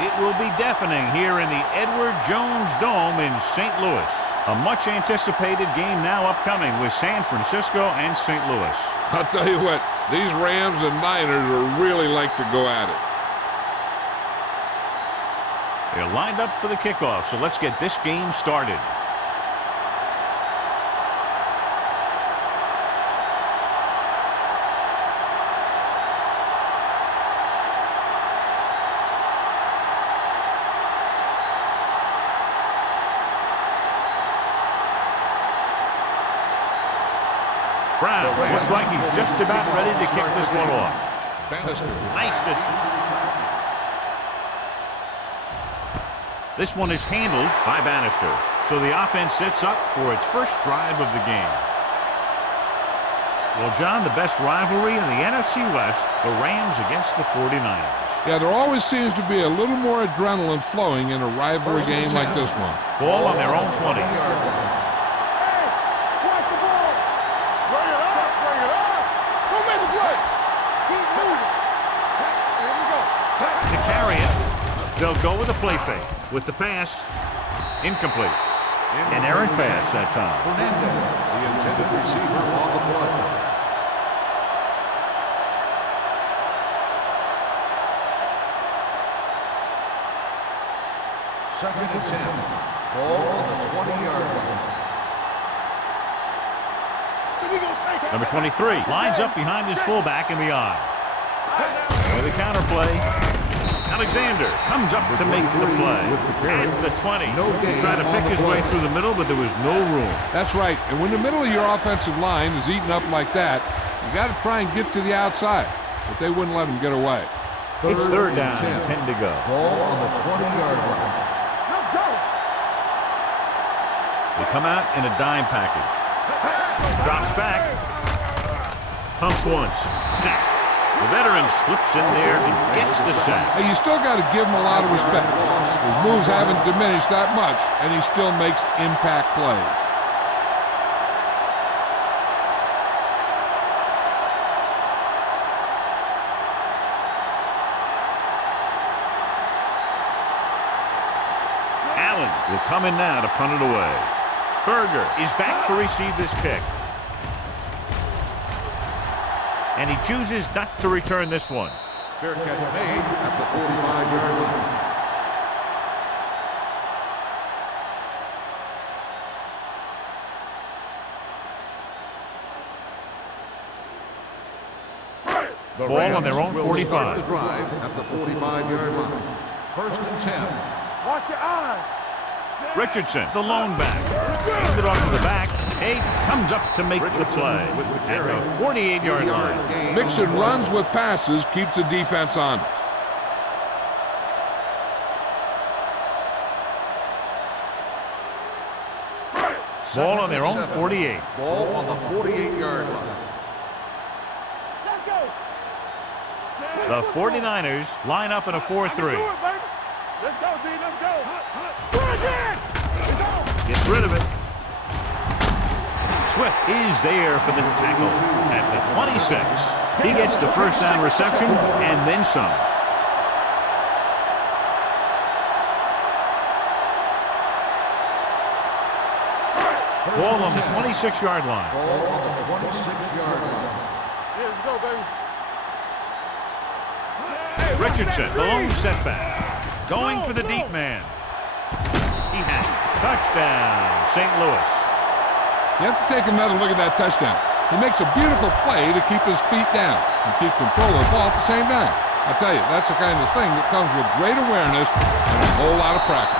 It will be deafening here in the Edward Jones Dome in St. Louis. A much-anticipated game now upcoming with San Francisco and St. Louis. I'll tell you what, these Rams and Niners are really like to go at it. They're lined up for the kickoff, so let's get this game started. Brown looks like he's just about ready to kick this one off. Nice distance. This one is handled by Bannister. So the offense sets up for its first drive of the game. Well, John, the best rivalry in the NFC West, the Rams against the 49ers. Yeah, there always seems to be a little more adrenaline flowing in a rivalry game like this one. Ball on their own 20. To carry it, they'll go with a play fake. With the pass, incomplete. An errant pass that time. Fernandez, the intended receiver on the play. Second and 10. Ball on the 20-yard line. Number 23 lines up behind his fullback in the eye. With a counter play. Alexander comes up to make the play at the 20. Tried to pick his way through the middle, but there was no room. That's right. And when the middle of your offensive line is eaten up like that, you got to try and get to the outside. But they wouldn't let him get away. It's third down and 10 to go. Ball on the 20-yard line. Let's go. They come out in a dime package. Drops back. Pumps once. Sack. The veteran slips in there and gets the sack. Hey, you still got to give him a lot of respect. His moves haven't diminished that much, and he still makes impact plays. Allen will come in now to punt it away. Berger is back to receive this kick. And he chooses not to return this one. Fair catch made at the 45-yard line. Ball on their own 45. The drive at the 45-yard line. First and 10. Watch your eyes. Richardson, the lone back. Handed off to the back. Eight comes up to make the play at the 48-yard line. Mixon runs with passes, keeps the defense honest. Ball on their own 48. Ball on the 48-yard line. Let's go. The 49ers line up in a 4-3. Let's go, D. Let's go. Gets rid of it. Swift is there for the tackle at the 26. He gets the first down reception and then some. Ball on the 26-yard line. Ball on the 26-yard line. Yeah, let's go, baby. Richardson, the lone setback. Going for the deep man. He has it. Touchdown, St. Louis. You have to take another look at that touchdown. He makes a beautiful play to keep his feet down and keep control of the ball at the same time. I tell you, that's the kind of thing that comes with great awareness and a whole lot of practice.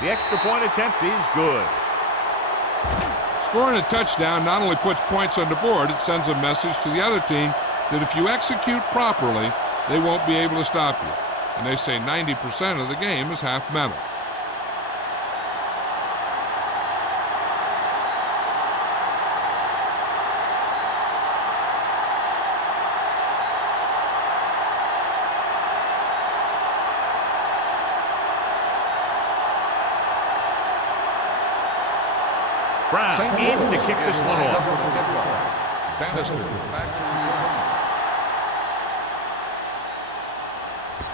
The extra point attempt is good. Scoring a touchdown not only puts points on the board, it sends a message to the other team that if you execute properly, they won't be able to stop you. And they say 90% of the game is half mental. Brown in to kick this one off. Bannister back to return.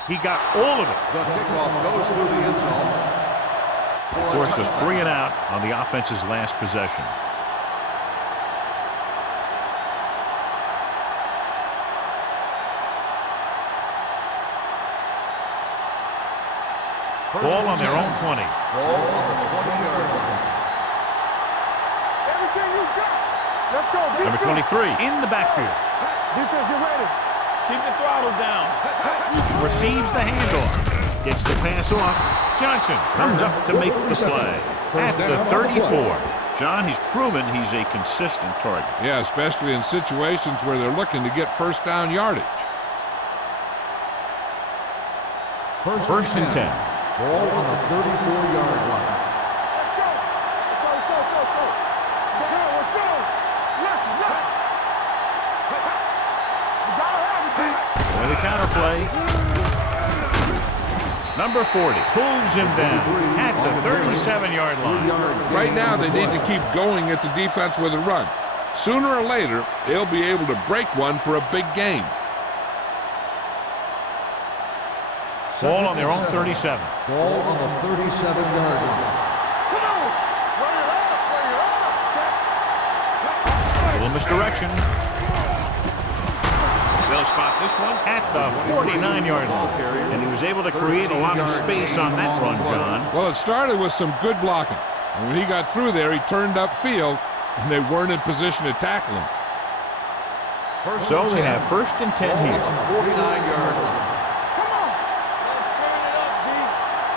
He got all of it. The kickoff goes through the end zone. Of course, there's 3 and out on the offense's last possession. Ball on their own 20. Ball on the 20-yard line. Everything you got. Let's go. Number 23 in the backfield. Defense, get ready. Keep the throttle down. Receives the handoff. Gets the pass off. Johnson comes up to make the play. At the 34. John, he's proven he's a consistent target. Yeah, especially in situations where they're looking to get first down yardage. First and 10. Ball on the 34-yard line. Let's go. Let's go. Left. You gotta have it, For the counter play. Number 40 pulls him down at the 37-yard line. Right now, they need to keep going at the defense with a run. Sooner or later, they'll be able to break one for a big gain. Ball on their own 37. Ball on the 37-yard line. Come on. Bring it up. Little misdirection. They'll spot this one at the 49-yard line. And he was able to create a lot of space on that run, John. Well, it started with some good blocking. And when he got through there, he turned upfield, and they weren't in position to tackle him. So they have first and 10 Ball here. on the 49-yard line. Come on. Let's turn it up, D.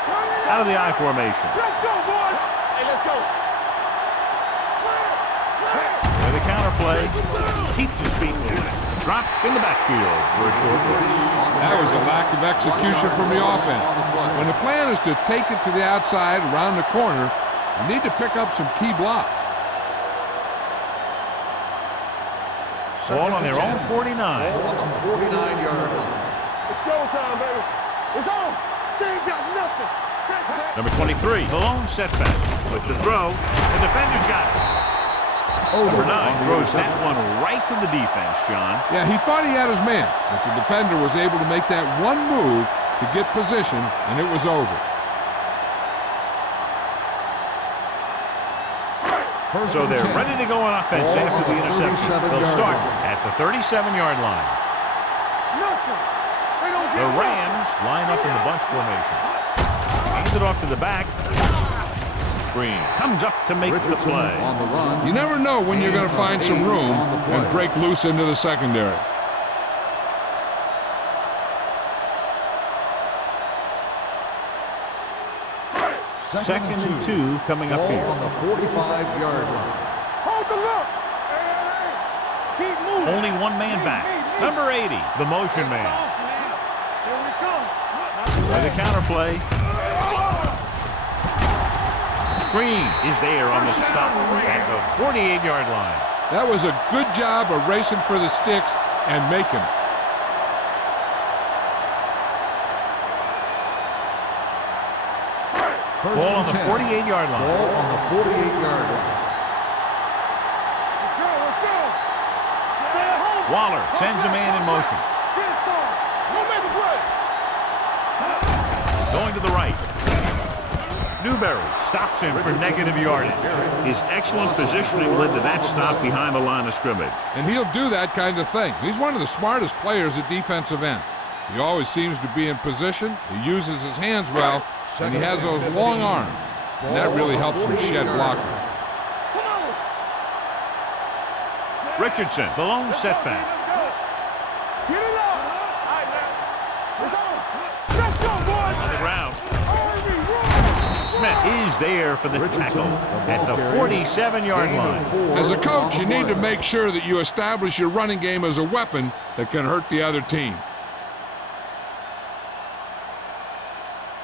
Turn it Out up. of the I formation. Let's go, boys. Hey, let's go. With the counter play, keeps his feet moving. Drop in the backfield for a short race. That was a lack of execution from the offense. When the plan is to take it to the outside, around the corner, you need to pick up some key blocks. Ball on their own 49. Ball on the 49-yard line. It's showtime, baby. It's on. They ain't got nothing. Set. Number 23, the lone setback. With the throw, the defender's got it. Number 9 throws that one right to the defense, John. Yeah, he thought he had his man, but the defender was able to make that one move to get position, and it was over. So they're ready to go on offense after the interception. They'll start at the 37-yard line. Nothing. They don't get The Rams line up in the bunch formation. Hand it off to the back. Green comes up to make the play. On the run. You never know when you're going to find some room and break loose into the secondary. Second and 2 coming up Ball here. on the 45-yard line. Hold the look. Hey. Keep moving. Only one man back. Number 80, the motion man. Here we come. By the counter play. Green is there on the stop at the 48-yard line. That was a good job of racing for the sticks and making it. Ball on the 48-yard line. Ball on the 48-yard line. Let's go. Stay at home. Waller sends a man in motion. Get it started. Go make the play. Going to the right. Newberry stops him for negative yardage. His excellent positioning led to that stop behind the line of scrimmage. And he'll do that kind of thing. He's one of the smartest players at defensive end. He always seems to be in position. He uses his hands well, and he has those long arms. And that really helps him shed blocking. Come on. Richardson, the lone setback. Get it up. All right, man. It's on. Let's go, boys. On the ground. Army, run. Smith is is there for the tackle at the 47-yard line. As a coach, you need to make sure that you establish your running game as a weapon that can hurt the other team.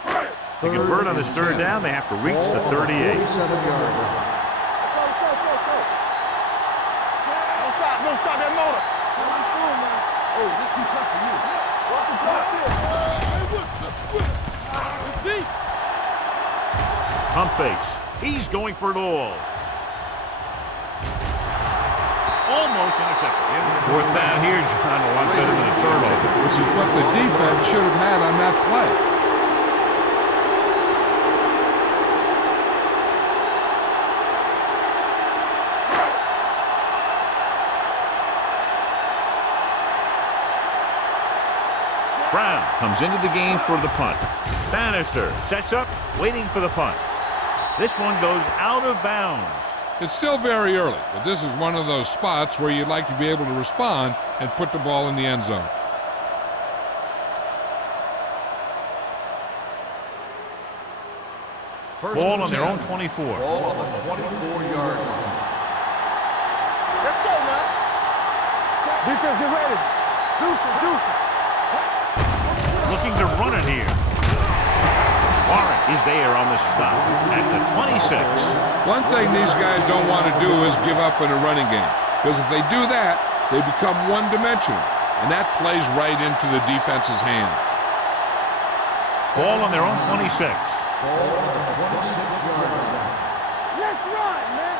To convert on this third down, they have to reach the 38. 47-yard line. Let's go. Don't stop that motor. Oh, this is tough for you. Pump fakes. He's going for it all. Almost intercepted. Fourth down here, John, a lot better than a turnover. Which is what the defense should have had on that play. Brown comes into the game for the punt. Bannister sets up, waiting for the punt. This one goes out of bounds. It's still very early, but this is one of those spots where you'd like to be able to respond and put the ball in the end zone. Ball on their own 24. Ball on the 24-yard line. Let's go now. Defense, get ready. Deuce it. Looking to run it here. Warren is there on the stop at the 26. One thing these guys don't want to do is give up in a running game, because if they do that, they become one-dimensional, and that plays right into the defense's hand. Ball on their own 26. Ball on the 26-yard line. Let's run, man.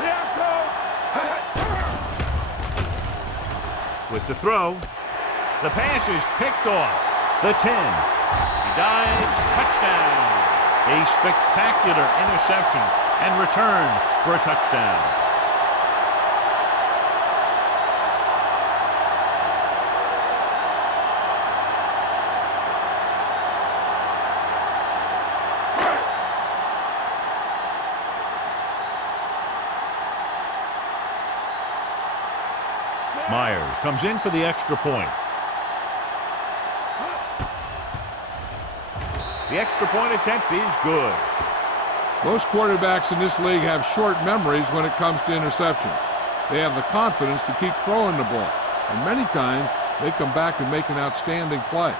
Yeah, coach. With the throw, the pass is picked off. The 10. He dives, touchdown. A spectacular interception and return for a touchdown. Myers comes in for the extra point. The extra point attempt is good. Most quarterbacks in this league have short memories when it comes to interception. They have the confidence to keep throwing the ball, and many times they come back and make an outstanding play.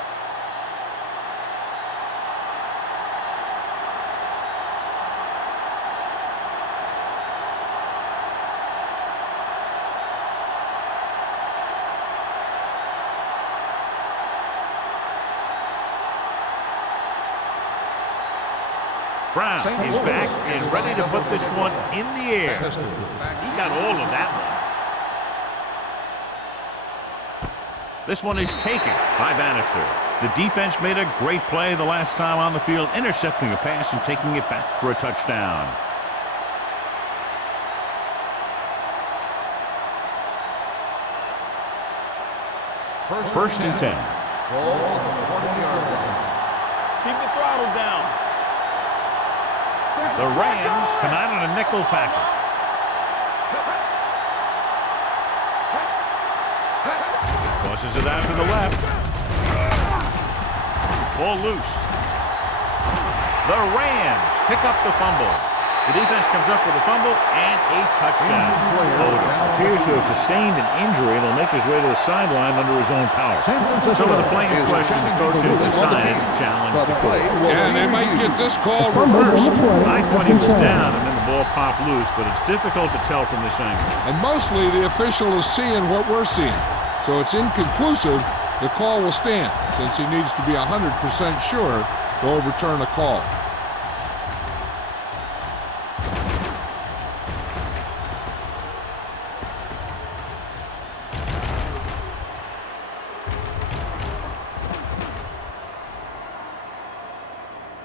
Brown is back and ready to put this one in the air. He got all of that one. This one is taken by Bannister. The defense made a great play the last time on the field, intercepting a pass and taking it back for a touchdown. First and 10. Ball on the 20-yard line. Keep the throttle down. The Rams come out in a nickel package. Tosses it out to the left. Ball loose. The Rams pick up the fumble. The defense comes up with a fumble and a touchdown. Odom appears to have sustained an injury and will make his way to the sideline under his own power. So with the play in question, the coach has decided to challenge the call. Yeah, they might get this call reversed. I thought he was down and then the ball popped loose, but it's difficult to tell from this angle. And mostly the official is seeing what we're seeing. So it's inconclusive. The call will stand, since he needs to be 100% sure to overturn a call.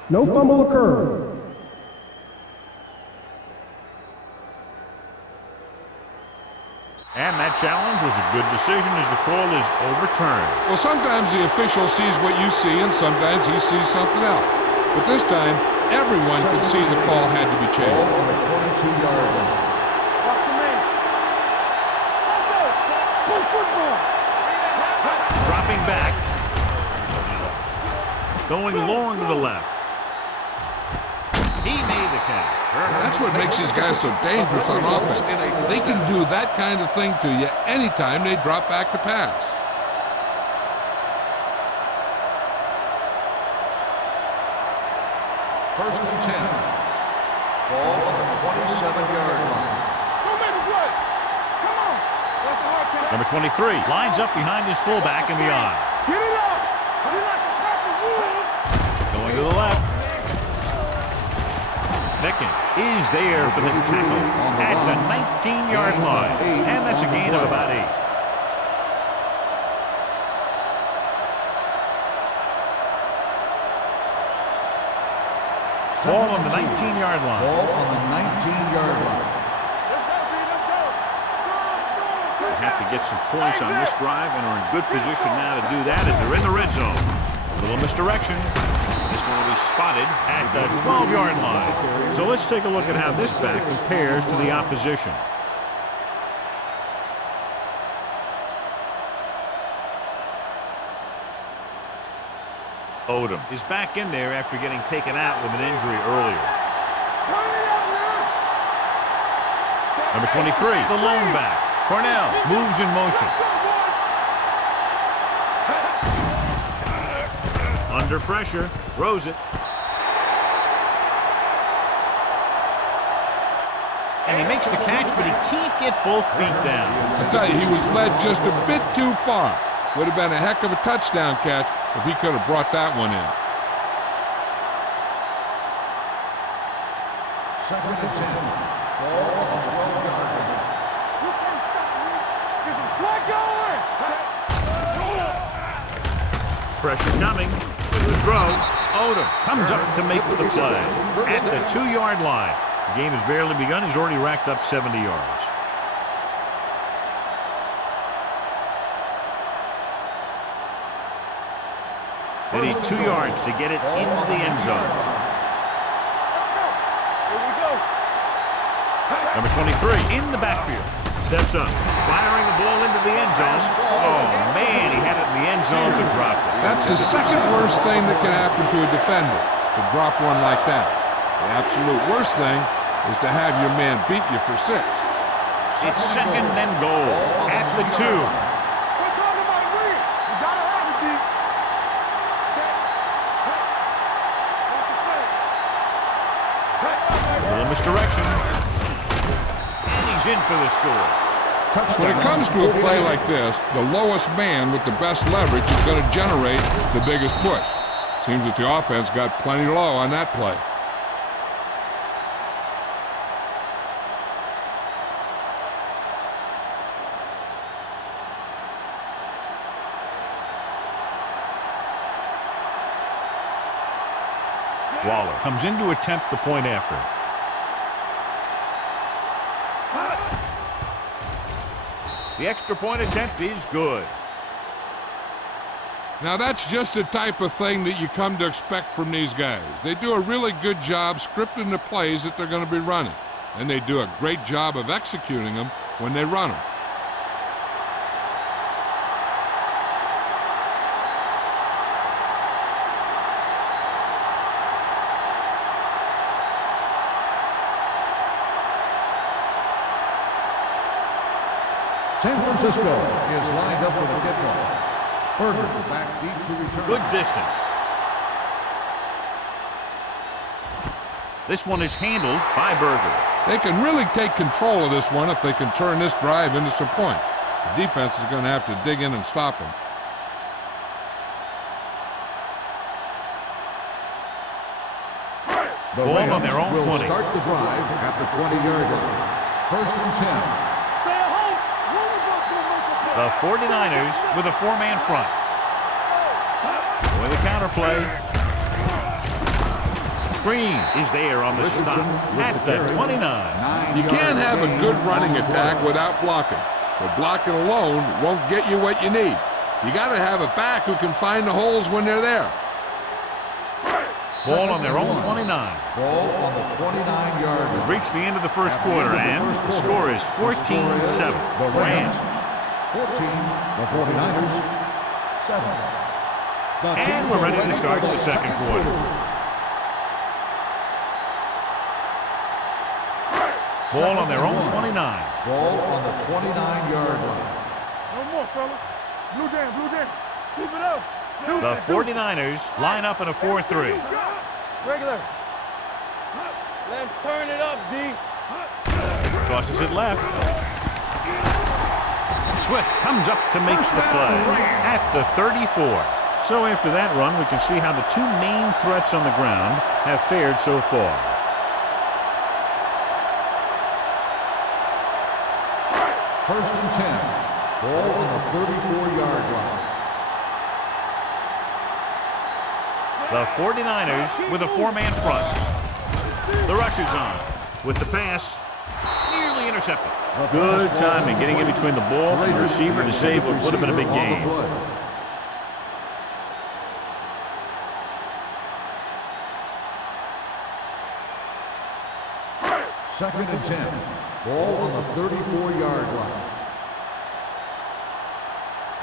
No fumble occurred. And that challenge was a good decision as the call is overturned. Well, sometimes the official sees what you see, and sometimes he sees something else. But this time, everyone could see the call had to be Ball changed. on the 22-yard line. Watch your man. Play football. Dropping back. Going long to the left. catch. That's what makes these guys so dangerous on offense. They can do that kind of thing to you anytime they drop back to pass. First and 10. Ball on the 27-yard line. Don't make a play. Come on. That's the hard catch. Number 23 lines up behind his fullback in the eye. Get it up. You like the Packers rule. Going to the left. Pickens is there for the tackle at the 19-yard line. And that's a gain of about 8. Ball on the 19-yard line. Ball on the 19-yard line. Let's go, B. Let's go. Score. They have to get some points on this drive and are in good position now to do that as they're in the red zone. A little misdirection. This one will be spotted at the 12-yard line. So let's take a look at how this back compares to the opposition. Odom is back in there after getting taken out with an injury earlier. Number 23, the lone back. Cornell moves in motion. Under pressure, throws it. And he makes the catch, but he can't get both feet down. I tell you, he was led just a bit too far. Would have been a heck of a touchdown catch if he could have brought that one in. Second and 10. Ball on the 12-yard line. You can't stop me. Get some slack going. Pressure coming with the throw. Odom comes up to make the play at the 2-yard line. The game has barely begun. He's already racked up 70 yards. They need 2 yards to get it into the end zone. Here we go. Number 23 in the backfield. Steps up, firing the ball into the end zone. Oh, man, he had it in the end zone but dropped it. That's the second worst thing that can happen to a defender, to drop one like that. The absolute worst thing is to have your man beat you for 6. It's second and goal at the 2. We're talking about Williams. You gotta have it, D. Set. A little misdirection. And he's in for the score. When it comes to a play like this, the lowest man with the best leverage is going to generate the biggest push. Seems that the offense got plenty low on that play. Waller comes in to attempt the point after. The extra point attempt is good. Now that's just the type of thing that you come to expect from these guys. They do a really good job scripting the plays that they're going to be running. And they do a great job of executing them when they run them. San Francisco is lined up for the kickoff. Berger back deep to return. Good distance. This one is handled by Berger. They can really take control of this one if they can turn this drive into some points. The defense is going to have to dig in and stop them. The Ball on their own will 20. start the drive at the 20-yard line. First and 10. Stay at home. The 49ers with a 4-man front. With a counter play. Green is there on the stop at the 29. You can't have a good running attack without blocking. But blocking alone won't get you what you need. You got to have a back who can find the holes when they're there. Ball on their own 29. Ball on the 29-yard line. We've reached the end of the first quarter, and the score is 14-7. The Rams. 14, the 49ers, 7. And we're ready to start the second quarter. Ball on their own 29. Ball on the 29-yard line. No more, fellas. Blue jam. Keep it up. The 49ers line up in a 4-3. Regular. Let's turn it up, D. Crosses it left. Swift comes up to make the play at the 34. So after that run, we can see how the two main threats on the ground have fared so far. First and 10. Ball on the 34-yard line. The 49ers with a four-man front. The rush is on with the pass. Nearly intercepted. Good timing getting in between the ball and the receiver to save what would have been a big game. Second and 10. Ball on the 34-yard line.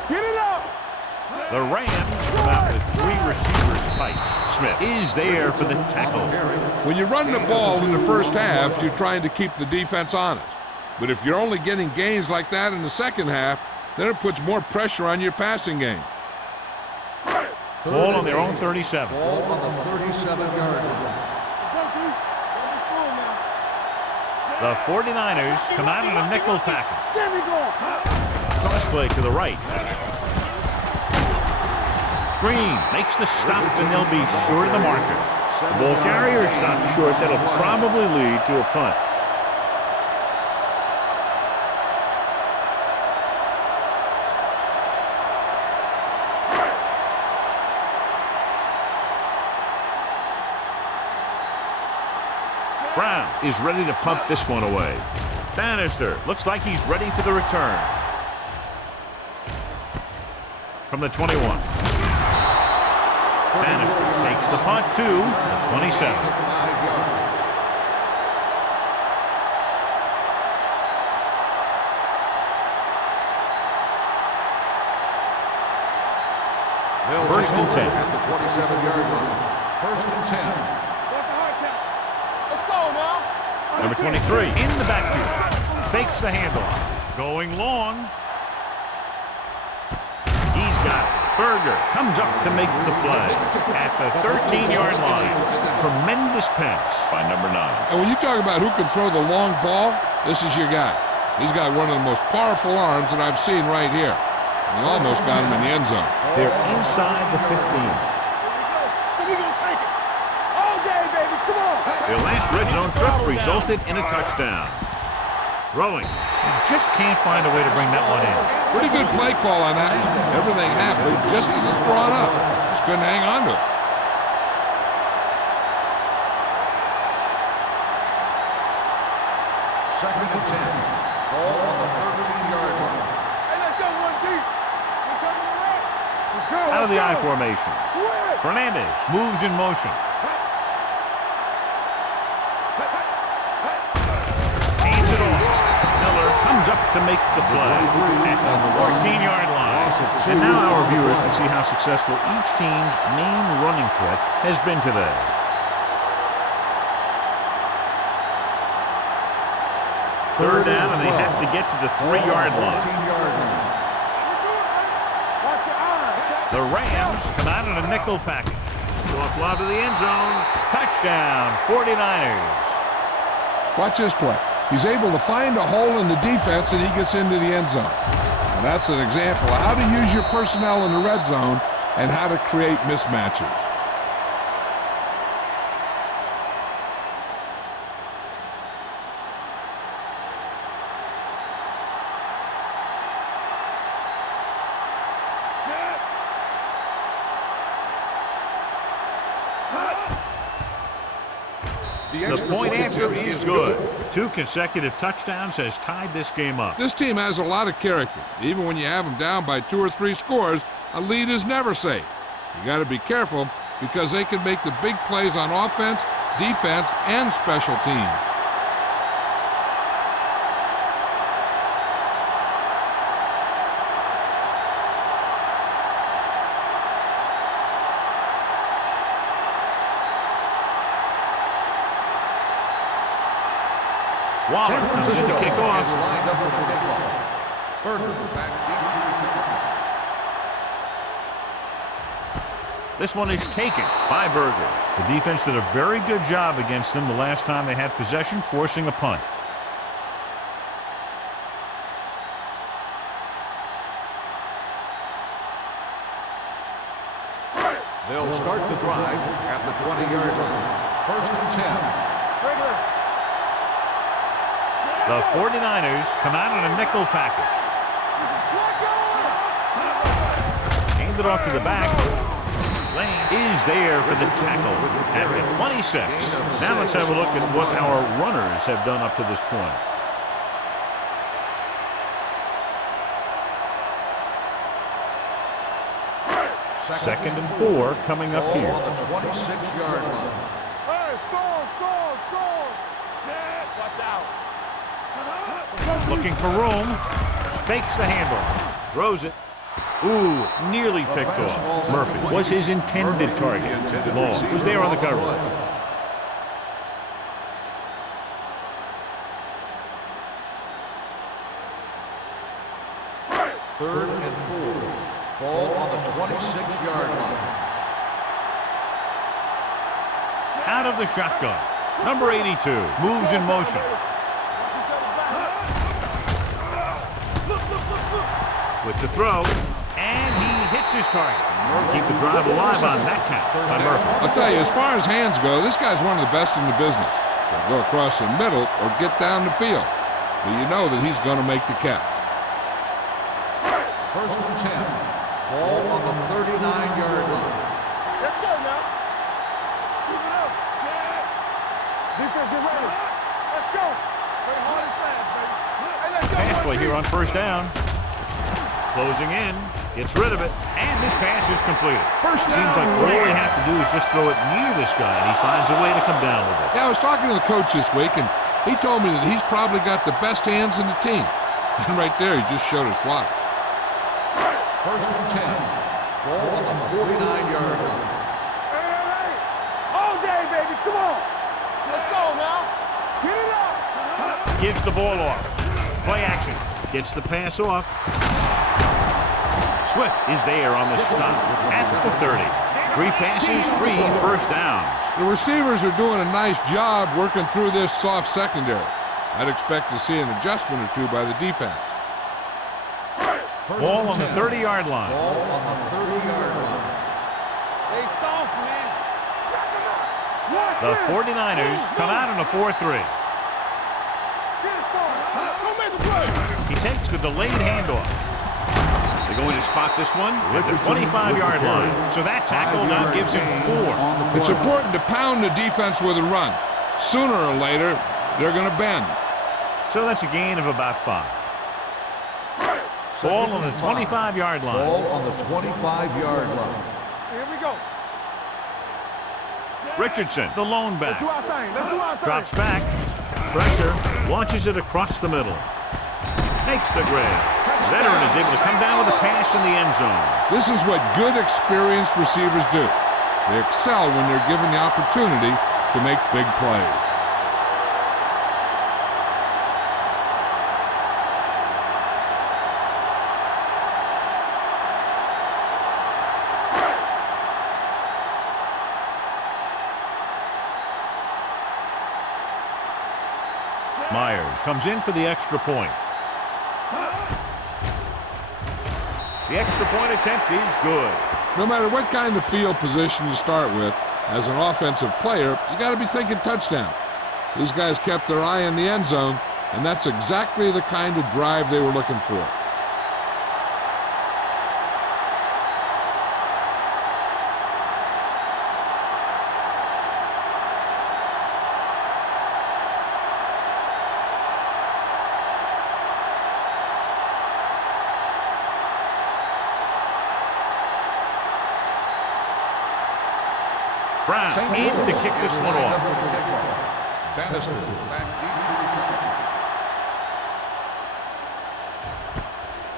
Get it up. The Rams come out with three receivers tight. Smith is there for the tackle. When you run the ball in the first half, you're trying to keep the defense honest. But if you're only getting gains like that in the second half, then it puts more pressure on your passing game. Ball on their own 37. Ball on the 37-yard line. The 49ers come out in a nickel package. There we go. Cross play to the right. Green makes the stop, and they'll be short of the marker. The ball carrier stops short. That'll probably lead to a punt. Brown is ready to punt this one away. Bannister looks like he's ready for the return. From the 21. Bannister takes the punt to the 27. First and 10. At the 27-yard line. First and 10. Let's go now. Number 23 in the backfield. Fakes the handoff. Going long. He's got it. Berger comes up to make the play at the 13-yard line. Tremendous pass by number 9. And when you talk about who can throw the long ball, this is your guy. He's got one of the most powerful arms that I've seen right here. He almost got him in the end zone. They're inside the 15. So we gonna take it. All day, baby. Come on. Their last red zone trip resulted in a touchdown. Throwing. You just can't find a way to bring that one in. Pretty good play call on that one. Everything happened just as it's drawn up. Just couldn't hang on to it. Second and 10. Ball on the 13-yard line. Hey, let's go one deep. We're coming around. Let's go. Out of the I let's go. formation. Switch. Fernandez moves in motion. Hands it off. Miller comes up to make the play at the 14-yard line. And now our viewers can see how successful each team's main running threat has been today. Third down, and they have to get to the 3-yard line. 14-yard line. Watch your eyes. The Rams come out in a nickel package. Soft lob to the end zone. Touchdown, 49ers. Watch this play. He's able to find a hole in the defense and he gets into the end zone. And that's an example of how to use your personnel in the red zone and how to create mismatches. The point after is good. 2 consecutive touchdowns has tied this game up. This team has a lot of character. Even when you have them down by 2 or 3 scores, a lead is never safe. You got to be careful because they can make the big plays on offense, defense, and special teams. Waller San comes in Francisco to kick off. is lined up for the kickoff. Berger back deep to return. This one is taken by Berger. The defense did a very good job against them the last time they had possession, forcing a punt. They'll start the drive at the 20-yard line. 1st and 10. The 49ers come out in a nickel package. Hand it off to the back. Lane is there for the tackle at the 26. Now let's have a look at what our runners have done up to this point. Second and 4 coming up here. On the 26-yard line. Hey, score! Set! Watch out! Looking for room. Fakes the handle. Throws it. Ooh, nearly picked off. Murphy was his intended target. Long was there on the coverage. 3rd and 4. Ball on the 26-yard line. Out of the shotgun. Number 82 moves in motion. With the throw, and he hits his target. Keep the drive alive on that catch by Murphy. I'll tell you, as far as hands go, this guy's one of the best in the business. He'll go across the middle or get down the field. But you know that he's going to make the catch. 1st and 10. Ball on the 39-yard line. Let's go now. Keep it up. Set. Defense, get ready. Let's go. Play hard and fast, baby. Hey, let's go. Pass play here on 1st down. Closing in, gets rid of it, and this pass is completed. Seems like all we have to do is just throw it near this guy, and he finds a way to come down with it. Yeah, I was talking to the coach this week, and he told me that he's probably got the best hands in the team. And right there, he just showed us why. 1st and 10. Ball on the 49-yard line. Hey. All day, baby. Come on. Let's go now. Get it up. Gives the ball off. Play action. Gets the pass off. Swift is there on the stop at the 30. 3 passes, 3 first downs. The receivers are doing a nice job working through this soft secondary. I'd expect to see an adjustment or two by the defense. Ball on the 30-yard line. Ball on the 30-yard line. Hey, soft, man. The 49ers come out in a 4-3. Don't make the play. He takes the delayed handoff. They're going to spot this one at the 25-yard line. So that tackle now gives him 4. It's important to pound the defense with a run. Sooner or later, they're going to bend. So that's a gain of about 5. Ball on the 25-yard line. Ball on the 25-yard line. Here we go. Richardson, the lone back. Let's do our thing. Let's do our thing. Drops back. Pressure. Launches it across the middle. Makes the grab. Veteran is able to come down with a pass in the end zone. This is what good, experienced receivers do. They excel when they're given the opportunity to make big plays. Myers comes in for the extra point. The extra point attempt is good. No matter what kind of field position you start with, as an offensive player, you got to be thinking touchdown. These guys kept their eye on the end zone, and that's exactly the kind of drive they were looking for. Brown in to kick this one off. Bannister back deep to return.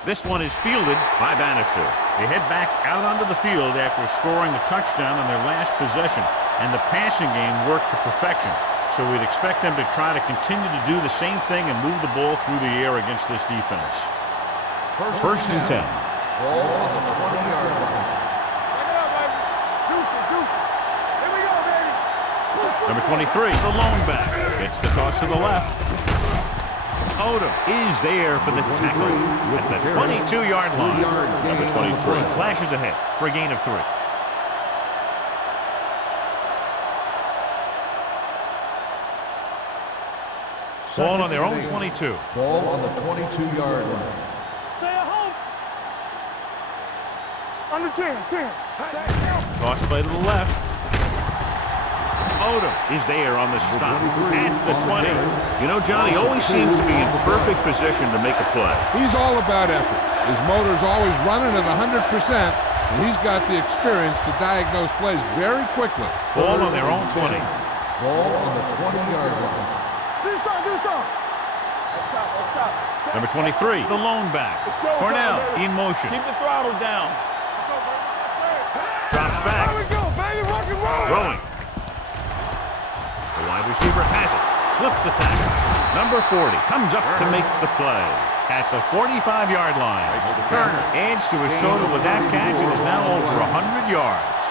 This one is fielded by Bannister. They head back out onto the field after scoring a touchdown on their last possession, and the passing game worked to perfection. So we'd expect them to try to continue to do the same thing and move the ball through the air against this defense. First and 10. Ball on the 20-yard line. Back it up, baby. Juice it, juice it. Here we go, baby. Number 23, the lone back. Gets the toss to the left. Odom is there for the tackle at the 22-yard line. Number 23 slashes ahead for a gain of 3. Ball on their own 22. Ball on the 22-yard line. Stay at home. Under 10. Toss play to the left. Odom is there on the stop at the 20. You know, Johnny always seems to be in perfect position to make a play. He's all about effort. His motor's always running at 100%, and he's got the experience to diagnose plays very quickly. Ball on their own 20. Ball on the 20-yard line. Do some. Up top. Number 23, the lone back. Cornell in motion. Keep the throttle down. Drops back. There we go, baby. Rock and roll. Throwing. The wide receiver has it. Slips the tackle. Number 40 comes up to make the play at the 45-yard line. Turner adds to his total with that catch and is now over 100 yards.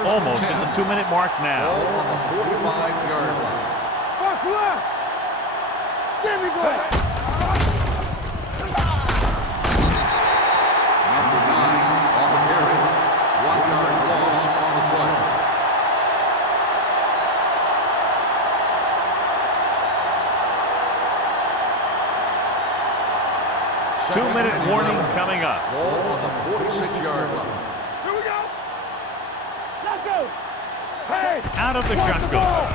Almost at the 2-minute mark now. Ball on the 45-yard line. Watch left. Give me go. Number 9 on the carry. 1-yard loss on the play. Two-minute warning coming up. Ball on the 46-yard line. Here we go. Let's go. Hey. Out of the shotgun.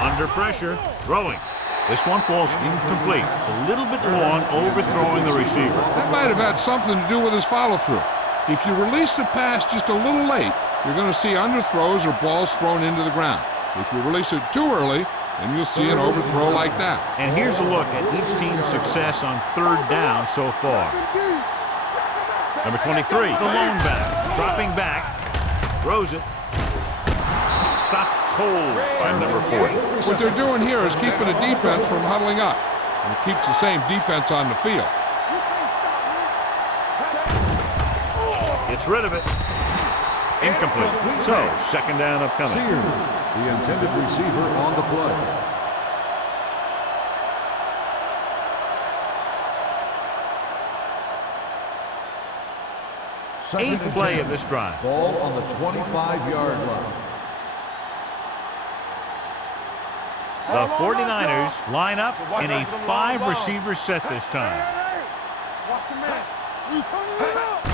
Under pressure. Throwing. This one falls incomplete. A little bit long, overthrowing the receiver. That might have had something to do with his follow-through. If you release the pass just a little late, you're going to see underthrows or balls thrown into the ground. If you release it too early, then you'll see an overthrow like that. And here's a look at each team's success on 3rd down so far. Number 23, the lone back. Dropping back. Throws it. Stopped cold by number 40. What they're doing here is keeping the defense from huddling up. And it keeps the same defense on the field. Gets rid of it. Incomplete. So, 2nd down upcoming. Sears, the intended receiver on the play. Second 8th and play 10. of this drive. Ball on the 25-yard line. The 49ers line up in a 5-receiver set this time. Watch your man. You turning it up.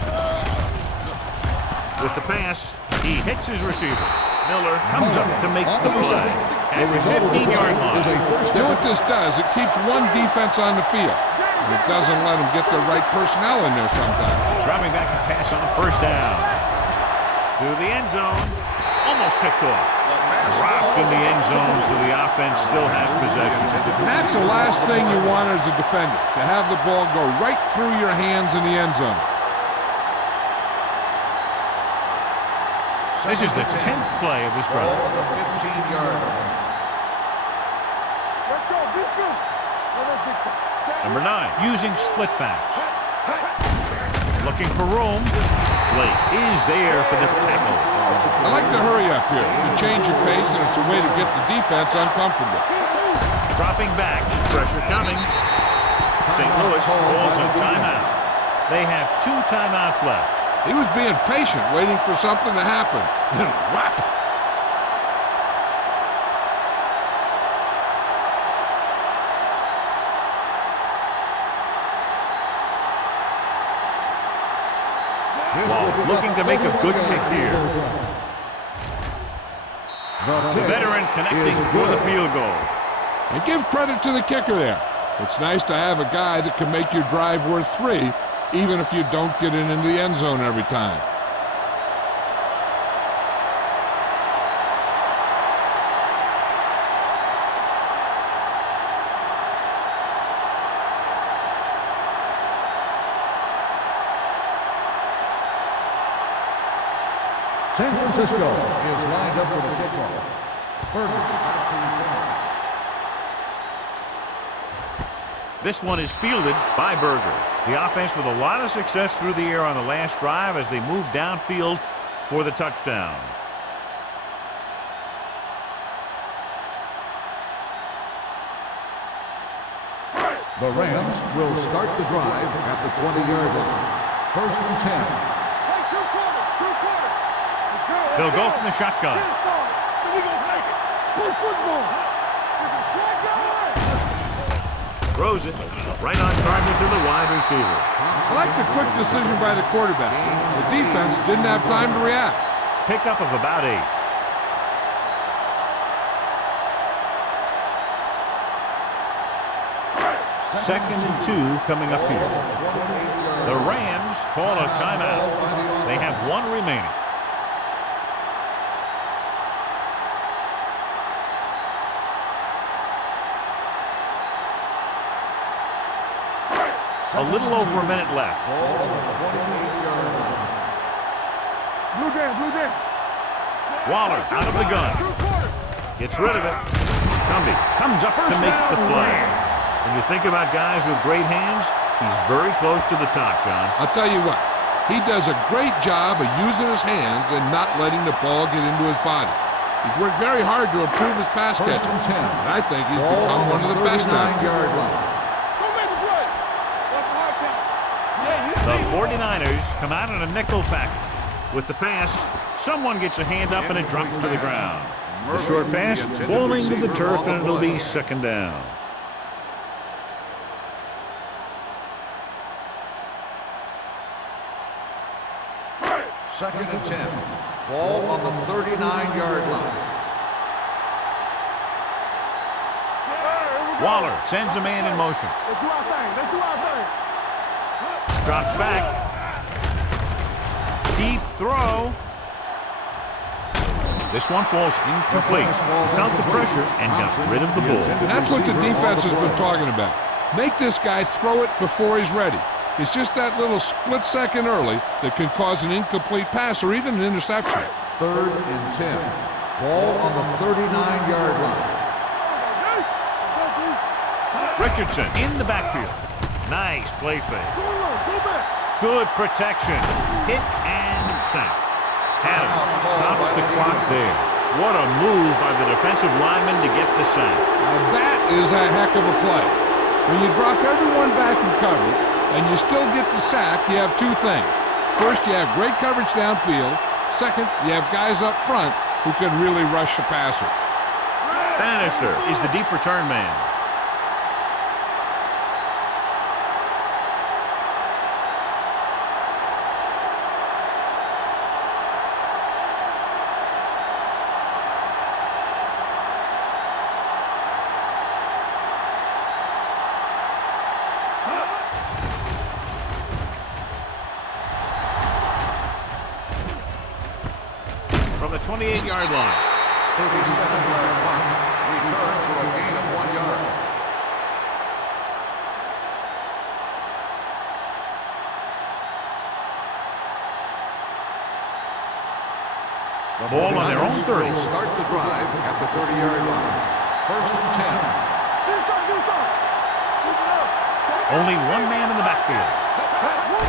With the pass, he hits his receiver. Miller comes up to make the play at the 15-yard line. You know what this does? It keeps one defense on the field. And it doesn't let them get the right personnel in there sometimes. Dropping back to pass on 1st down. To the end zone. Almost picked off. Dropped in the end zone, so the offense still has possession. That's the last thing you want as a defender, to have the ball go right through your hands in the end zone. This is the 10th play of this Ball drive. on the 15-yard line. Let's go. Defense. Number 9, using split backs. Looking for room. Blake is there for the tackle. I like to hurry up here. It's a change of pace, and it's a way to get the defense uncomfortable. Dropping back. Pressure coming. St. Louis calls a timeout. They have 2 timeouts left. He was being patient, waiting for something to happen. And whap! While looking to make a good kick here. The veteran connecting for the field goal. And give credit to the kicker there. It's nice to have a guy that can make your drive worth 3, even if you don't get it into the end zone every time. San Francisco is lined up for the kickoff. Berger back to return. This one is fielded by Berger. The offense with a lot of success through the air on the last drive as they move downfield for the touchdown. The Rams will start the drive at the 20-yard line. 1st and 10. Hey, two quarters. Let's go. They'll go from the shotgun. Get it started. So we gonna take it. Play football. There's a shotgun. Throws it right on target to the wide receiver. I like the quick decision by the quarterback. The defense didn't have time to react. Pickup of about 8. Second and 2 coming up here. The Rams call a timeout. They have 1 remaining. A little over a minute left. Blue down. Waller out of the gun. Gets rid of it. Cumby comes up to make the play. When you think about guys with great hands, he's very close to the top, John. I'll tell you what, he does a great job of using his hands and not letting the ball get into his body. He's worked very hard to improve his pass catching, and I think he's become one of the best out there. Don't make a play. What's the hard count? The 49ers come out in a nickel package. With the pass, someone gets a hand up and it drops to the ground. The short pass falling to the turf, and it'll be 2nd down. Second and 10. Ball on the 39-yard line. Waller sends a man in motion. Let's do our thing. Drops back. Deep throw. This one falls incomplete. Felt the pressure and got rid of the ball. And that's what the defense has been talking about. Make this guy throw it before he's ready. It's just that little split second early that can cause an incomplete pass or even an interception. 3rd and 10. Ball on the 39-yard line. Richardson in the backfield. Nice play fake. Go back. Good protection. Hit and sack. Adams stops the clock there. What a move by the defensive lineman to get the sack. Now that is a heck of a play. When you drop everyone back in coverage and you still get the sack, you have 2 things. First, you have great coverage downfield. Second, you have guys up front who can really rush the passer. Bannister is the deep return man. From the 28-yard line. 37-yard punt. Return for a gain of 1 yard. The ball on their own 30. Will start the drive at the 30-yard line. 1st and 10. Only 1 man in the backfield.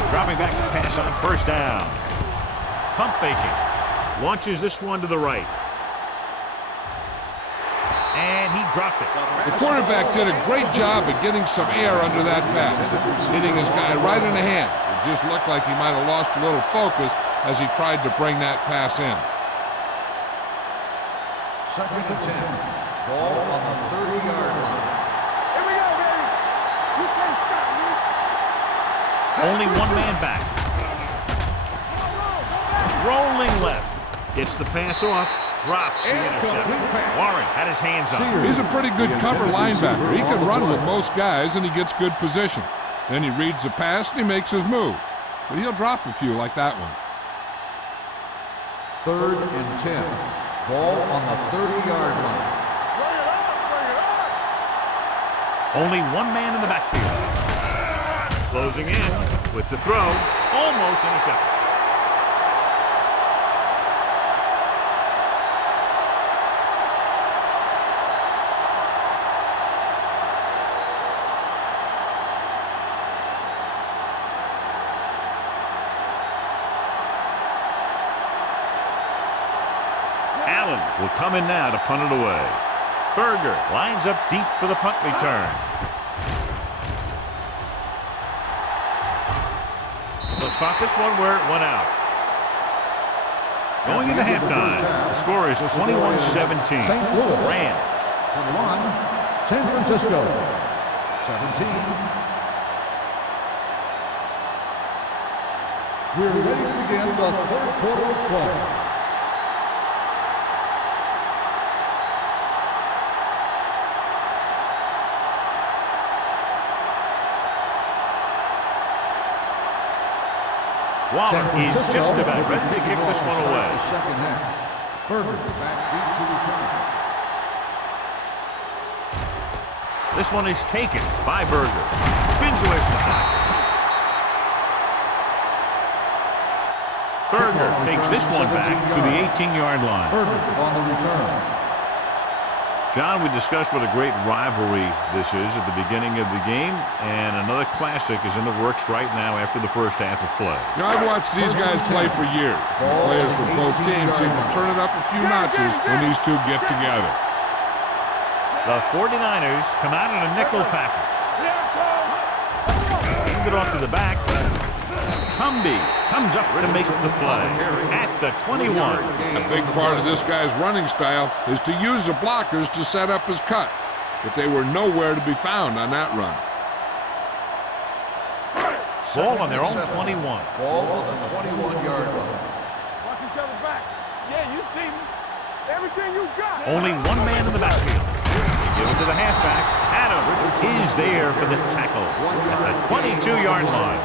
Dropping back to pass on 1st down. Pump faking. Launches this one to the right. And he dropped it. The quarterback did a great job of getting some air under that pass, hitting his guy right in the hand. It just looked like he might have lost a little focus as he tried to bring that pass in. 2nd and 10. Ball on the 30-yard line. Here we go, baby. You can't stop me. Only 1 man back. Rolling left. Gets the pass off. Drops the interception. Warren had his hands on it. He's a pretty good cover linebacker. He can run with most guys, and he gets good position. Then he reads the pass, and he makes his move. But he'll drop a few like that one. 3rd and 10. Ball on the 30-yard line. Only 1 man in the backfield. Closing in with the throw. Almost intercepted. Cannon will come in now to punt it away. Berger lines up deep for the punt return. They'll spot this one where it went out. Going into halftime, the score is 21-17. St. Louis. Rams. 21, San Francisco, 17. We're ready to begin the third quarter of play. Waller is just about ready to kick this one away. Second half. Berger back deep to return. This one is taken by Berger. Spins away from the tackle. Berger takes this one back to the 18-yard line. Berger on the return. John, we discussed what a great rivalry this is at the beginning of the game, and another classic is in the works right now after the first half of play. You know, I've watched these guys play for years. The players from both teams seem to turn it up a few notches when these two get together. The 49ers come out in a nickel package. Hand it off to the back. Cumby comes up to make the play at the 21. A big part of this guy's running style is to use the blockers to set up his cut, but they were nowhere to be found on that run. Ball on their own 21. Ball on the 21-yard line. Watch each other back. Yeah, you see me. Everything you got. Only one man in the backfield. They give it to the halfback. Adams is there for the tackle at the 22-yard line.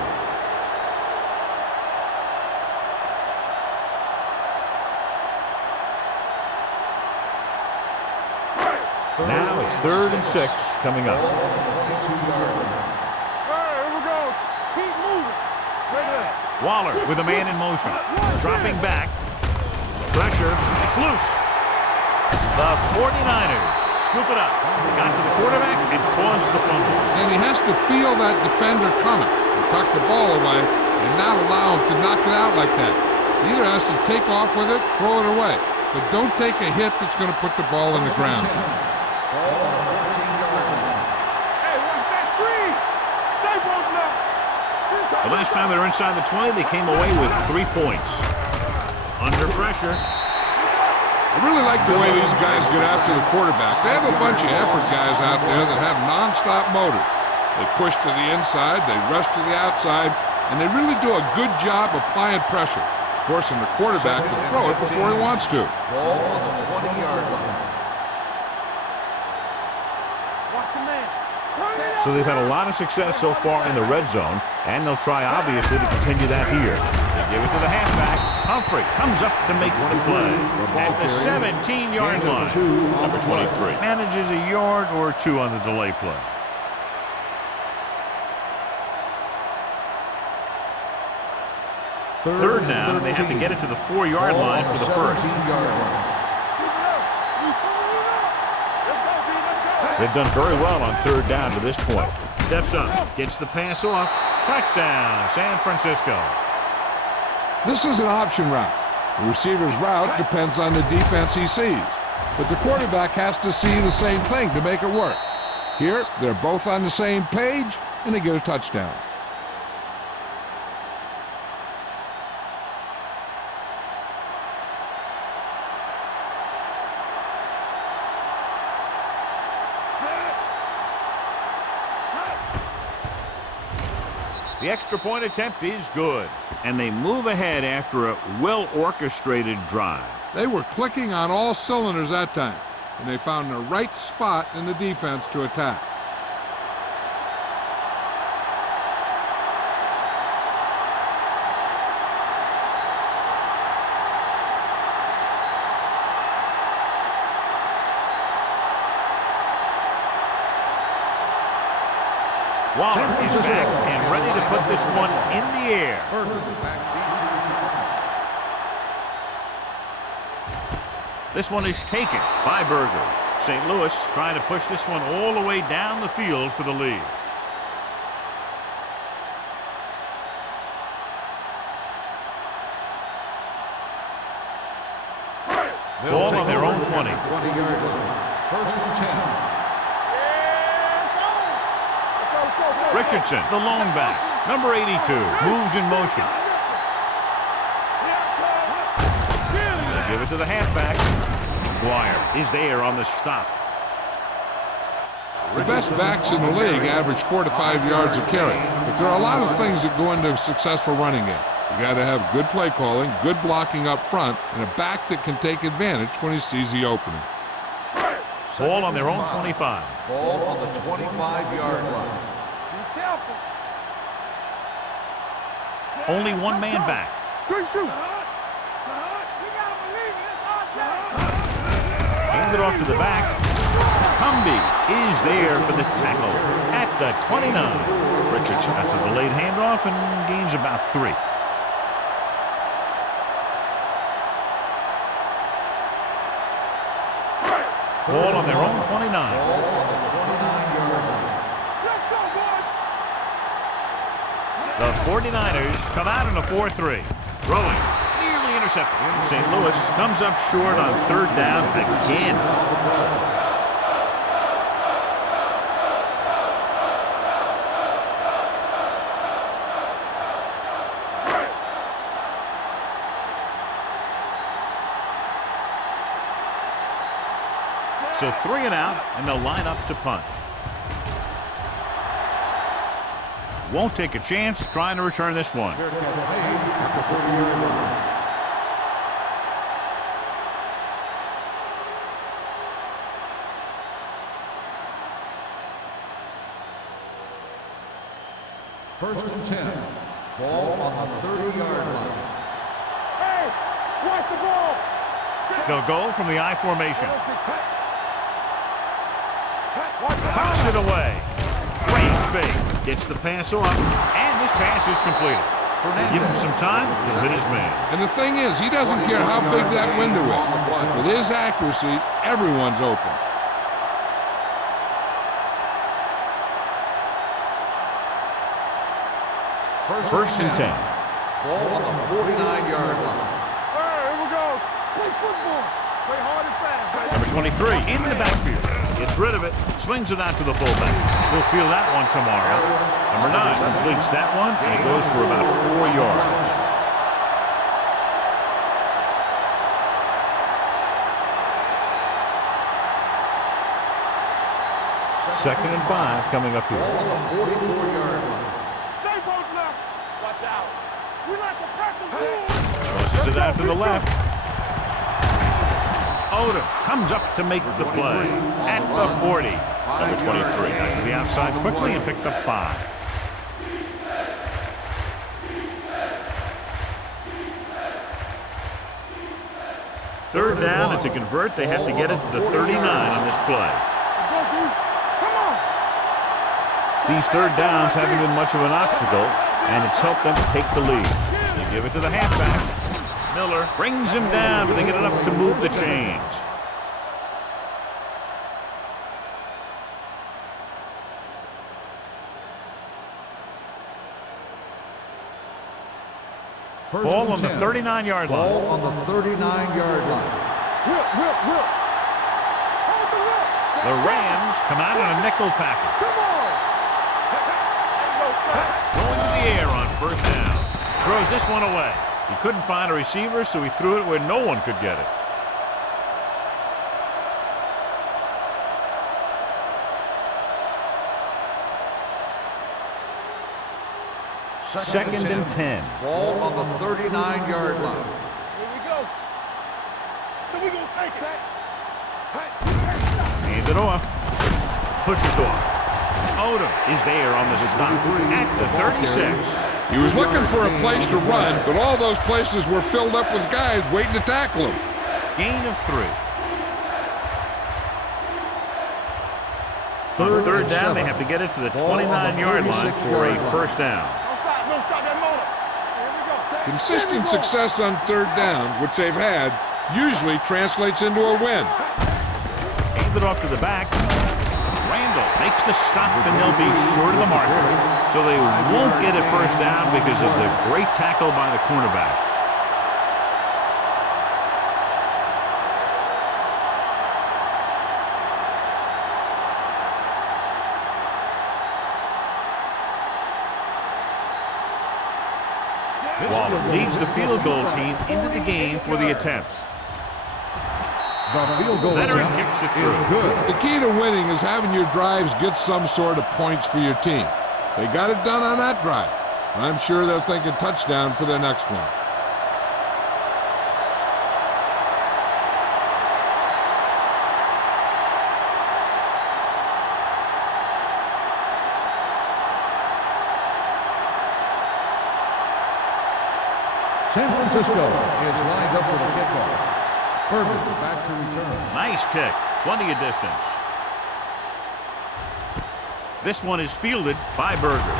Now it's 3rd and 6 coming up. Ball on the 22-yard line. All right, here we go. Keep moving. Say that. Waller with a man in motion. Dropping back. Pressure. It's loose. The 49ers scoop it up. They got to the quarterback and caused the fumble. And he has to feel that defender coming and tuck the ball away and not allow him to knock it out like that. He either has to take off with it, throw it away. But don't take a hit that's going to put the ball in the ground. Ball on the 14-yard line. Hey, watch that screen. Stay broken up. The last time they were inside the 20, they came away with 3 points. Under pressure. I really like the way these guys get after the quarterback. They have a bunch of effort guys out there that have nonstop motors. They push to the inside, they rush to the outside, and they really do a good job applying pressure, forcing the quarterback to throw it before he wants to. Ball on the 20-yard line. Watch a man. Turn it up. So they've had a lot of success so far in the red zone, and they'll try, obviously, to continue that here. They give it to the halfback. Humphrey comes up to make the play at the 17-yard line. Number 23 manages a yard or two on the delay play. Third down, they have to get it to the 4-yard line for the first. Keep it up. You turn it up. Let's go, B. Let's go. They've done very well on third down to this point. Steps up, gets the pass off. Touchdown, San Francisco. This is an option route. The receiver's route depends on the defense he sees. But the quarterback has to see the same thing to make it work. Here, they're both on the same page, and they get a touchdown. The extra point attempt is good, and they move ahead after a well-orchestrated drive. They were clicking on all cylinders that time, and they found the right spot in the defense to attack. Waller is back and ready to put this one in the air. Berger back deep to return. This one is taken by Berger. St. Louis trying to push this one all the way down the field for the lead. Ball on their 20-yard line. First and 10. Richardson, the lone back. Number 82, moves in motion. They give it to the halfback. McGuire is there on the stop. The best backs in the league average 4 to 5 yards a carry, but there are a lot of things that go into a successful running game. You got to have good play calling, good blocking up front, and a back that can take advantage when he sees the opening. Ball on their own 25. Ball on the 25-yard line. Be careful. Only one man back. Good shoot. Hand it off to the back. Humby is there for the tackle at the 29. Richardson at the delayed handoff and gains about 3. Ball on their own 29. Ball on the 29-yard line. Let's go, boys. The 49ers come out in a 4-3. Throwing. Nearly intercepted. St. Louis comes up short on 3rd down again. So 3 and out, and they'll line up to punt. Won't take a chance trying to return this one. Fair catch made at the 30-yard line. First and 10. Ball on the 30-yard line. Hey, watch the ball. They'll go from the I formation. Toss it away. Great fake. Gets the pass off, and this pass is completed. Give him some time, he'll hit his man. And the thing is, he doesn't care how big that window is. With his accuracy, everyone's open. First and 10. Ball on the 49-yard line. Here we go. Play football. Play hard and fast. Number 23 in the backfield. Gets rid of it, swings it out to the fullback. He'll feel that one tomorrow. Number 9 completes that one, and it goes for about 4 yards. Second and 5 coming up here. Ball on the 44-yard line. Stay both left. Watch out. We like to practice rules. Tosses it out to the left. Odom comes up to make the play at the 40. Number 23 out to the outside quickly and picked up 5. Third down, and to convert, they have to get it to the 39 on this play. Come on. These third downs haven't been much of an obstacle, and it's helped them take the lead. They give it to the halfback. Miller brings him down, but they get enough to move the chains. Ball on the 39-yard line. Ball on the 39-yard line. Whip. Hold the whip. The Rams come out in a nickel package. Come on. Going to the air on first down. Throws this one away. He couldn't find a receiver, so he threw it where no one could get it. Second and 10. Ball on the 39-yard line. Here we go. So we gonna take it. Hands it off. Pushes off. Odom is there on the stop at the 36. He was looking for a place to run, but all those places were filled up with guys waiting to tackle him. Gain of 3. Third down, they have to get it to the 29-yard line for a first down. Don't stop that motor. Here we go. Consistent success on third down, which they've had, usually translates into a win. Hand it off to the back. Randall makes the stop, and they'll be short of the marker. So they won't get it first down because of the great tackle by the cornerback. Waller leads the field goal team into the game for the attempts. The field goal Leonard attempt kicks it is through. good. The key to winning is having your drives get some sort of points for your team. They got it done on that drive. I'm sure they're thinking touchdown for their next one. San Francisco is lined up for the kickoff. Berger back to return. Nice kick. Plenty of distance. This one is fielded by Berger.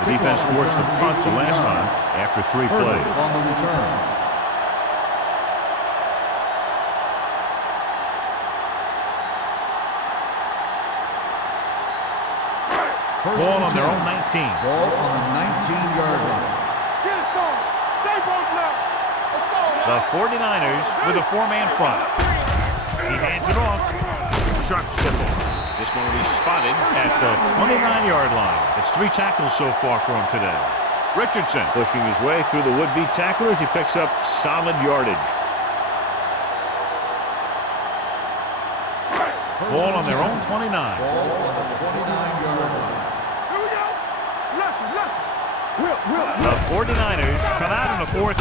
The defense forced a punt the last time after 3 Berger plays. on the return. Ball on their own 19. Ball on the 19-yard line. Get it, son. Stay both left. Let's go. The 49ers with a 4-man front. He hands it off. Sharp stipple. This one will be spotted at the 29-yard line. It's 3 tackles so far for him today. Richardson pushing his way through the would-be tacklers. He picks up solid yardage. Ball on their own 29. Ball on the 29-yard line. Here we go. Left. The 49ers come out in a 4-3.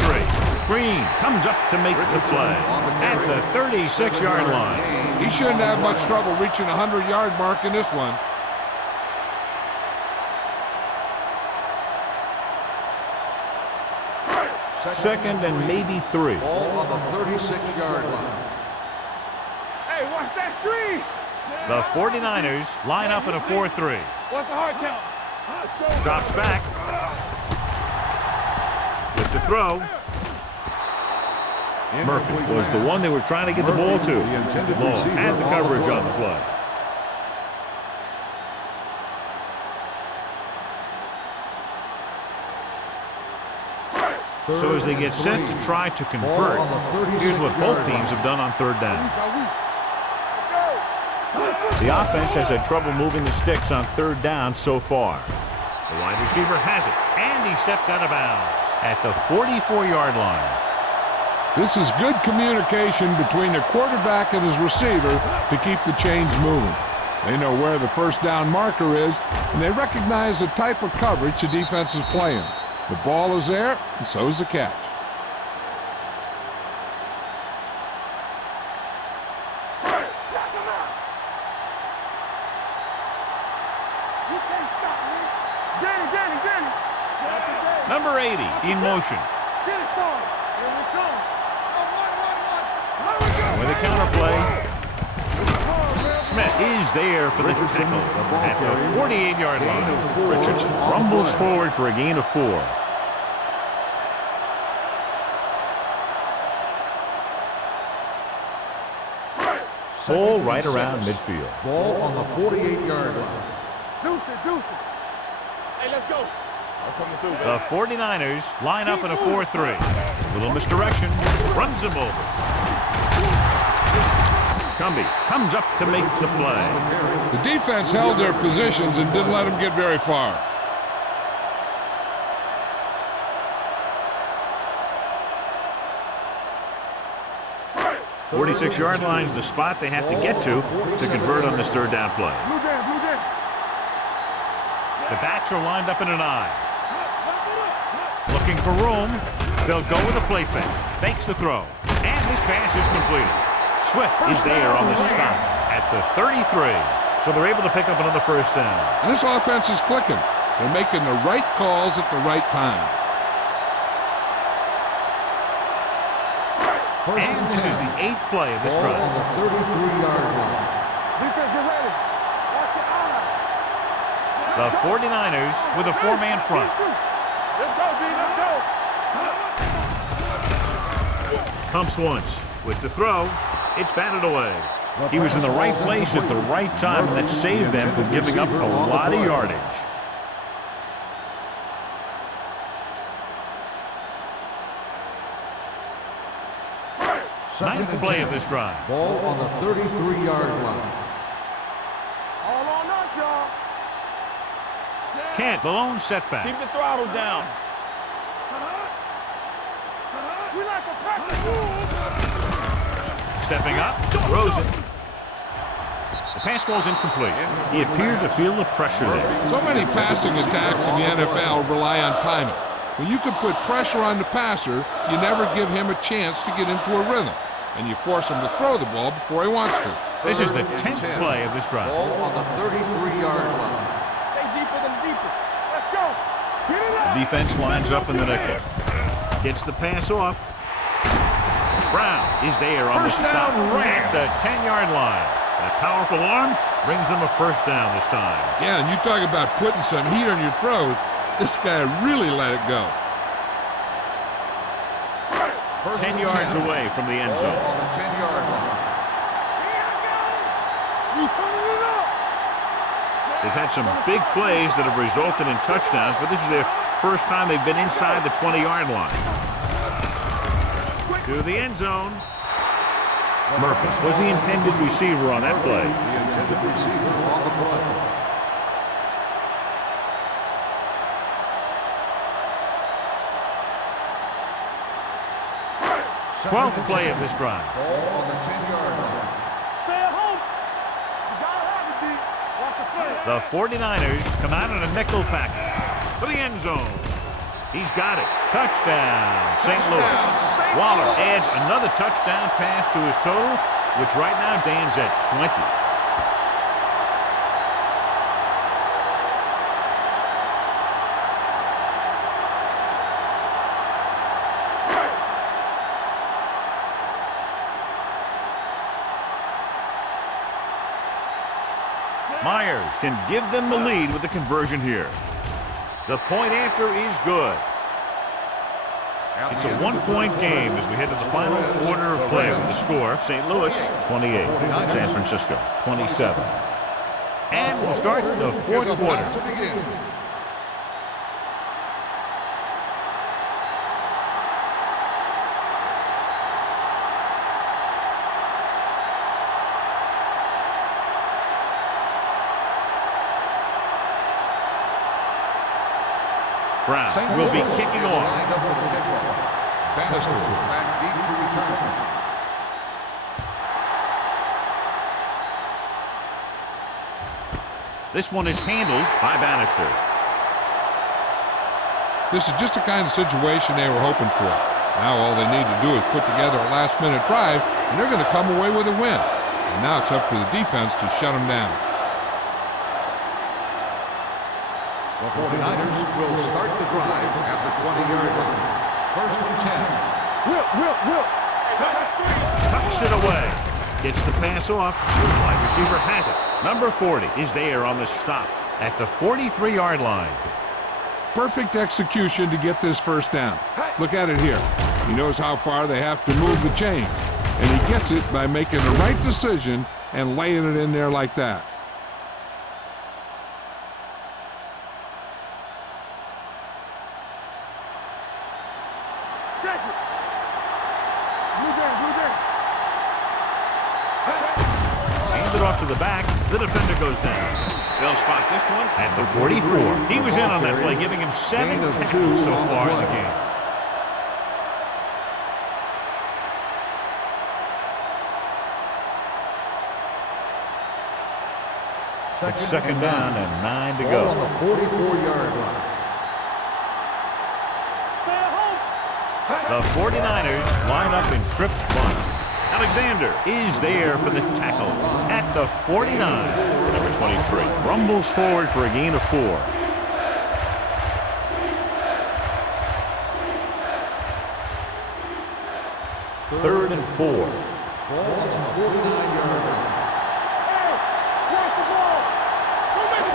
Green comes up to make the play at the 36-yard line. He shouldn't have much trouble reaching the 100-yard mark in this one. Second and maybe 3. Ball on the 36-yard line. Hey, watch that screen. The 49ers line up in a 4-3. What's the hard count? Drops back. With the throw. Murphy was the one they were trying to get the ball to. Long had the coverage on the play. So as they get set to try to convert, here's what both teams have done on 3rd down. The offense has had trouble moving the sticks on 3rd down so far. The wide receiver has it, and he steps out of bounds at the 44-yard line. This is good communication between the quarterback and his receiver to keep the chains moving. They know where the 1st down marker is, and they recognize the type of coverage the defense is playing. The ball is there, and so is the catch. You can't stop me. Danny. Number 80 in motion. Get it, son. Here we come. With a counterplay, Smith is there for the tackle at the 48-yard line. Richardson rumbles forward for a gain of 4. Ball right around midfield. Ball on the 48-yard line. Deuce it. Hey, let's go. I'm coming through, baby. The 49ers line up in a 4-3. Little misdirection, runs him over. Cumby comes up to make the play. The defense held their positions and didn't let them get very far. 46-yard line is the spot they have to get to convert on this 3rd down play. Blue down. The backs are lined up in an I. Looking for room. They'll go with a play fake. Fakes the throw. And this pass is completed. Swift is there on the stop at the 33. So they're able to pick up another 1st down. And this offense is clicking. They're making the right calls at the right time. And this is the 8th play of this Ball drive. on the 33-yard line. Defense, get ready. Watch your eyes. The 49ers with a 4-man front. Let's go, D. Let's go. Pumps once. With the throw, it's batted away. He was in the right place at the right time, and that saved them from giving up a lot of yardage. Ninth play of this drive. Ball on the 33-yard line. All on us, y'all. Can't. The lone setback. Keep the throttle down. We like a practice move. Stepping up, throws it. The pass falls incomplete. He appeared to feel the pressure there. So many passing attacks in the NFL rely on timing. When you can put pressure on the passer, you never give him a chance to get into a rhythm, and you force him to throw the ball before he wants to. This is the 10th play of this drive. Ball on the 33-yard line. Stay deeper than deepest. Let's go. Get it up. The defense lines up in the nickel. Gets the pass off. Brown is there on the stop at the 10-yard line. That powerful arm brings them a first down this time. Yeah, and you talk about putting some heat on your throws. This guy really let it go. 10 yards away from the end Ball zone. on the 10-yard line. You turning it up. They've had some big plays that have resulted in touchdowns, but this is their first time they've been inside the 20-yard line. To the end zone. Murphy was the intended receiver on that play. The intended receiver on the play. 12th play of this drive. Ball on the 10-yard line. Stay at home. You gotta have it, D. Watch the play. The 49ers come out in a nickel package for the end zone. He's got it. Touchdown, St. Louis. Waller adds another touchdown pass to his total, which right now stands at 20. Myers can give them the lead with the conversion here. The point after is good. It's a one-point game as we head to the final quarter of play with the score. St. Louis 28, San Francisco 27. And we'll start the fourth quarter. To begin. Brown will be kicking off. Lined up for the kickoff. Bannister back deep to return. This one is handled by Bannister. This is just the kind of situation they were hoping for. Now all they need to do is put together a last-minute drive, and they're going to come away with a win. And now it's up to the defense to shut them down. The 49ers will start the drive at the 20-yard line. First and 10. Will. Tucks it away. Gets the pass off. Wide receiver has it. Number 40 is there on the stop at the 43-yard line. Perfect execution to get this first down. Look at it here. He knows how far they have to move the chain, and he gets it by making the right decision and laying it in there like that. Check it. Blue down. Hand it off to the back. The defender goes down. They'll spot this one at the 44. He was in on that play, giving him 7 tackles so far in the game. It's second down and 9 to Ball on go. the 44-yard line. The 49ers line up in trips bunch. Alexander is there for the tackle at the 49. Number 23 rumbles forward for a gain of 4. Third and 4. Ball on the 49-yard line.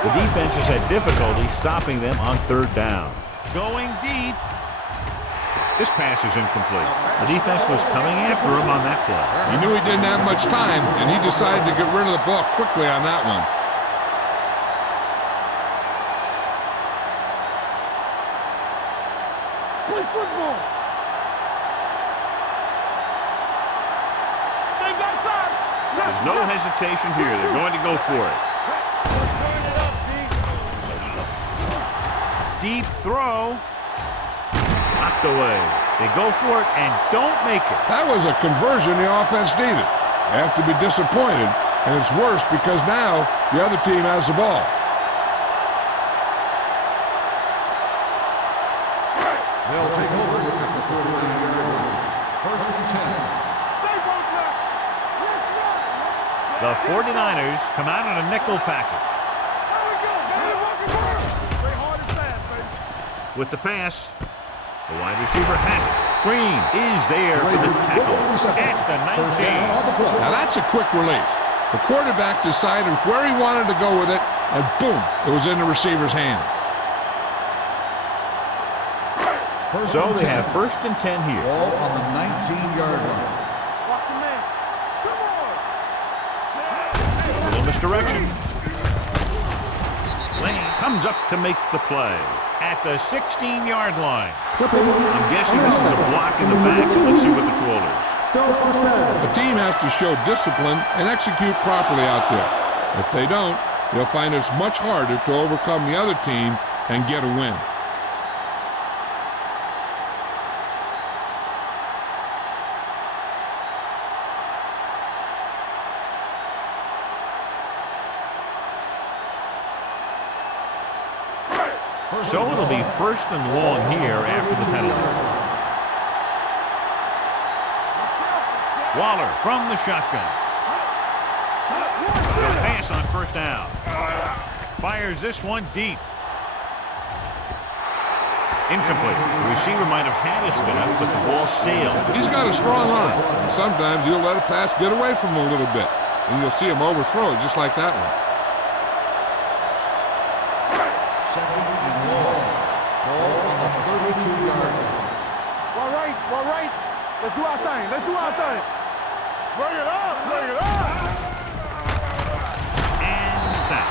The defense has had difficulty stopping them on third down. Going deep. This pass is incomplete. The defense was coming after him on that play. He knew he didn't have much time, and he decided to get rid of the ball quickly on that one. Play football. They got time. There's no hesitation here. They're going to go for it. deep throw. Knocked away. They go for it and don't make it. That was a conversion the offense needed. They have to be disappointed, and it's worse because now the other team has the ball. They'll take over at the 49-yard line. First and 10. The 49ers come out in a nickel package. With the pass, the wide receiver has it. Green is there for the tackle at the 19. Now that's a quick release. The quarterback decided where he wanted to go with it, and boom, it was in the receiver's hand. So they have first and 10 here. Ball on the 19-yard line. Watch your man. Come on. A little misdirection. Lane comes up to make the play at the 16-yard line. I'm guessing this is a block in the back. Let's see what the call is. Still first down. The team has to show discipline and execute properly out there. If they don't, they'll find it's much harder to overcome the other team and get a win. So it'll be first and long here after the penalty. Waller from the shotgun. He'll pass on first down. Fires this one deep. Incomplete. The receiver might have had a step, but the ball sailed. He's got a strong arm. Sometimes he'll let a pass get away from him a little bit, and you'll see him overthrow it just like that one. Second and long. Ball on the 32-yard line. All right. Let's do our thing. Bring it up. And sack.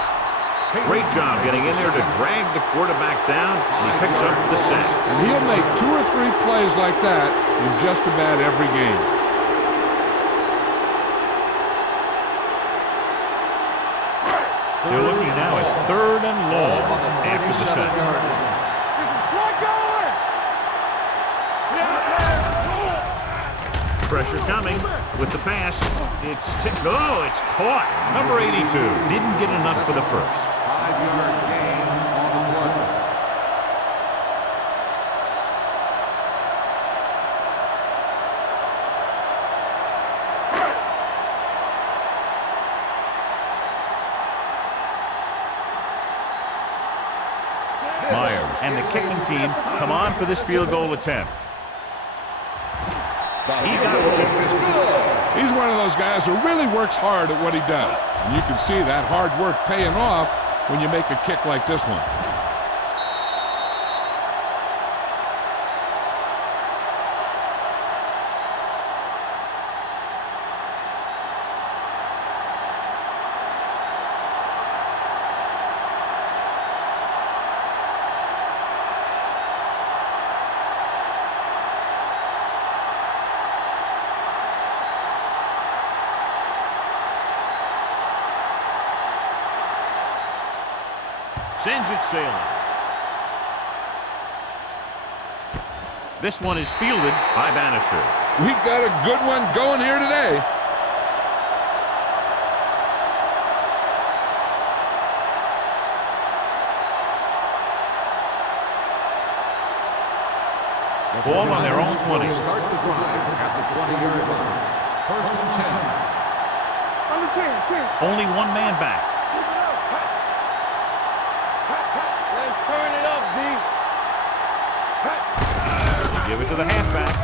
Great job getting in there to drag the quarterback down, and he picks up the sack. And he'll make 2 or 3 plays like that in just about every game. They're looking now at third and long after the sack. Pressure coming with the pass. It's caught. Number 82 didn't get enough for the first. 5-yard gain on the play. Myers and the kicking team come on for this field goal attempt. He got it. He's one of those guys who really works hard at what he does. And you can see that hard work paying off when you make a kick like this one. Sends it sailing. This one is fielded by Bannister. We've got a good one going here today. Ball on their own 20. Start the drive at the 20-yard line. First and 10. Only one man back. Let's turn it up, D. They give it to the halfback.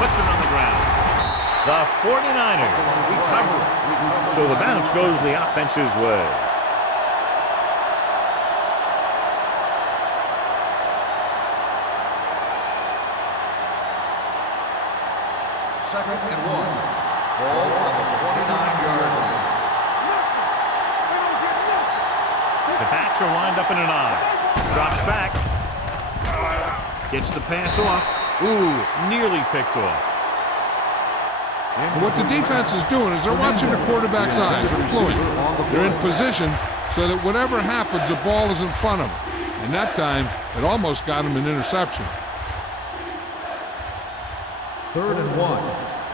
Puts it on the ground. The 49ers recover. So the bounce goes the offense's way. Second and 1. Ball on the 29-yard line. The backs are lined up in an I. Drops back. Gets the pass off. Ooh, nearly picked off. And what the defense is doing is they're watching the quarterback's eyes. They're fluent. They're in position so that whatever happens, the ball is in front of them. And that time, it almost got him an interception. 3rd and 1.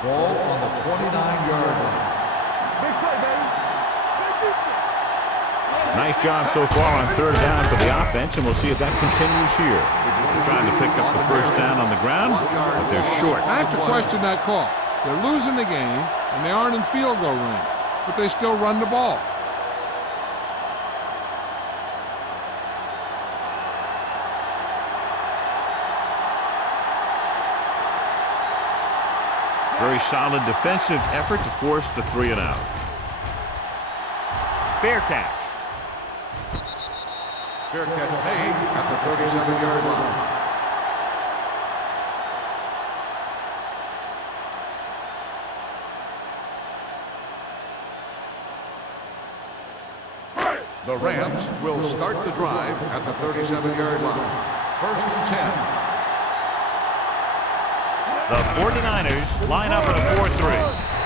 Ball on the 29-yard line. Big play, baby. Big defense. Nice job so far on 3rd down for the offense, and we'll see if that continues here. They're trying to pick up the first down on the ground, but they're short. I have to question that call. They're losing the game, and they aren't in field goal range, but they still run the ball. Very solid defensive effort to force the 3 and out. Fair catch. Fair catch made at the 37-yard line. The Rams will start the drive at the 37-yard line. 1st and 10. The 49ers line up in a 4-3.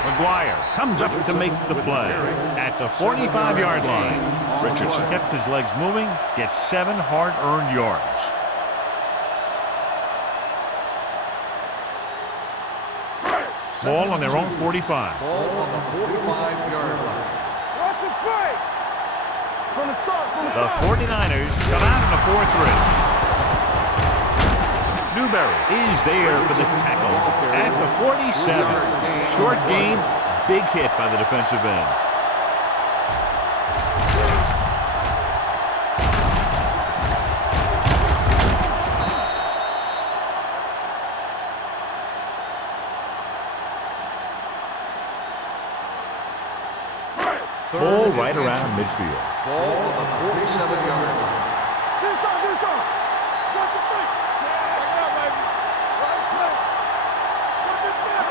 McGuire comes up to make the play at the 45-yard line. Richardson kept his legs moving, gets 7 hard-earned yards. Ball on their own 45. Ball on the 45-yard line. Watch it play. From the start, The 49ers come out in a 4-3. Newberry is there for the tackle at the 47. Short game, big hit by the defensive end. Ball right around midfield. Ball on the 47-yard line. Get us on, get us on. Watch the play. Check it out, baby. Right play. Watch it set.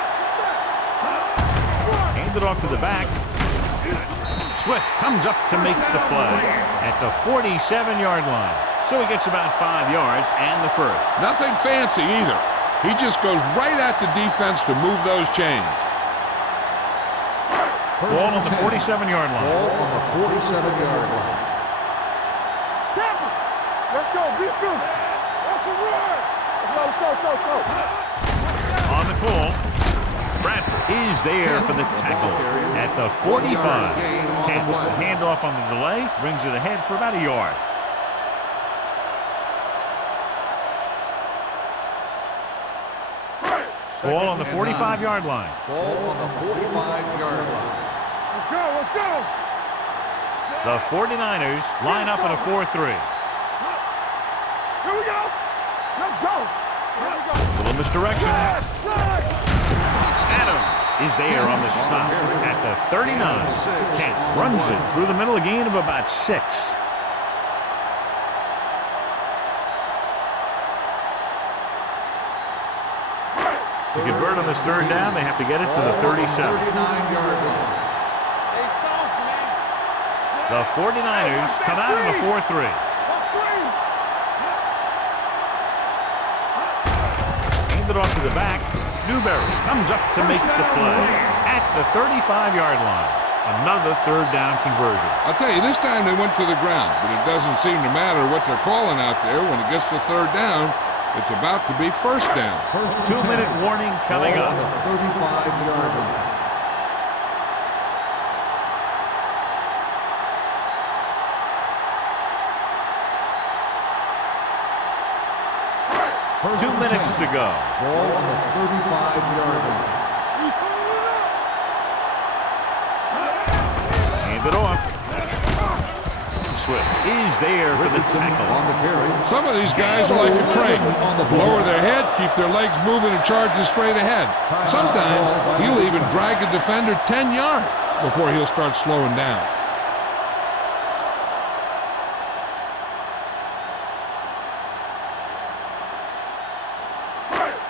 Hand it off to the back. Swift comes up to make the play at the 47-yard line. So he gets about 5 yards and the first. Nothing fancy either. He just goes right at the defense to move those chains. Ball on the 47-yard line. Ball on the 47-yard line. Tampa. Let's go. Be good. That's the run. Let's go. On the call, Bradford is there for the tackle at the 45. Campbell's the handoff on the delay, brings it ahead for about a yard. Ball on the 45-yard line. Ball on the 45-yard line. Let's go. The 49ers line up in a 4-3. Here we go. Let's go. Little misdirection. Adams is there on the stop at the 39. Kent runs it through the middle, a gain of about 6. To convert on this 3rd down, they have to get it to the 37. 39-yard line. The 49ers come out in a 4-3. Hand it off to the back. Newberry comes up to make the play at the 35-yard line. Another 3rd down conversion. I'll tell you, this time they went to the ground, but it doesn't seem to matter what they're calling out there. When it gets to 3rd down, it's about to be 1st down. 2-minute warning coming Ball up. on the 35-yard line. First 2 and minutes 10. to go. Ball on the 35-yard line. Hand it off. Swift is there for the tackle. On the carry. Some of these guys are like a train. Lower their head, keep their legs moving, and charge it straight ahead. Sometimes he'll even drag a defender 10 yards before he'll start slowing down.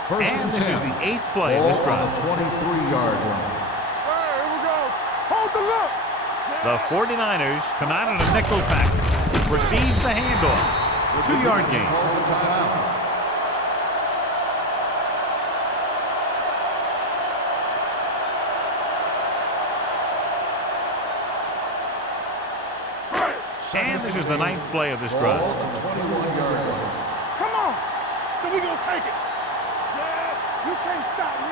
First And this is the 8th play of Ball this drive. on the 23-yard line. Here we go. Hold the look. The 49ers come out in a nickel package. Receives the handoff. 2-yard gain. Calls a timeout. And this is the 9th play of this drive. Ball at the 21-yard line. Come on. So we gonna take it. You can't stop me.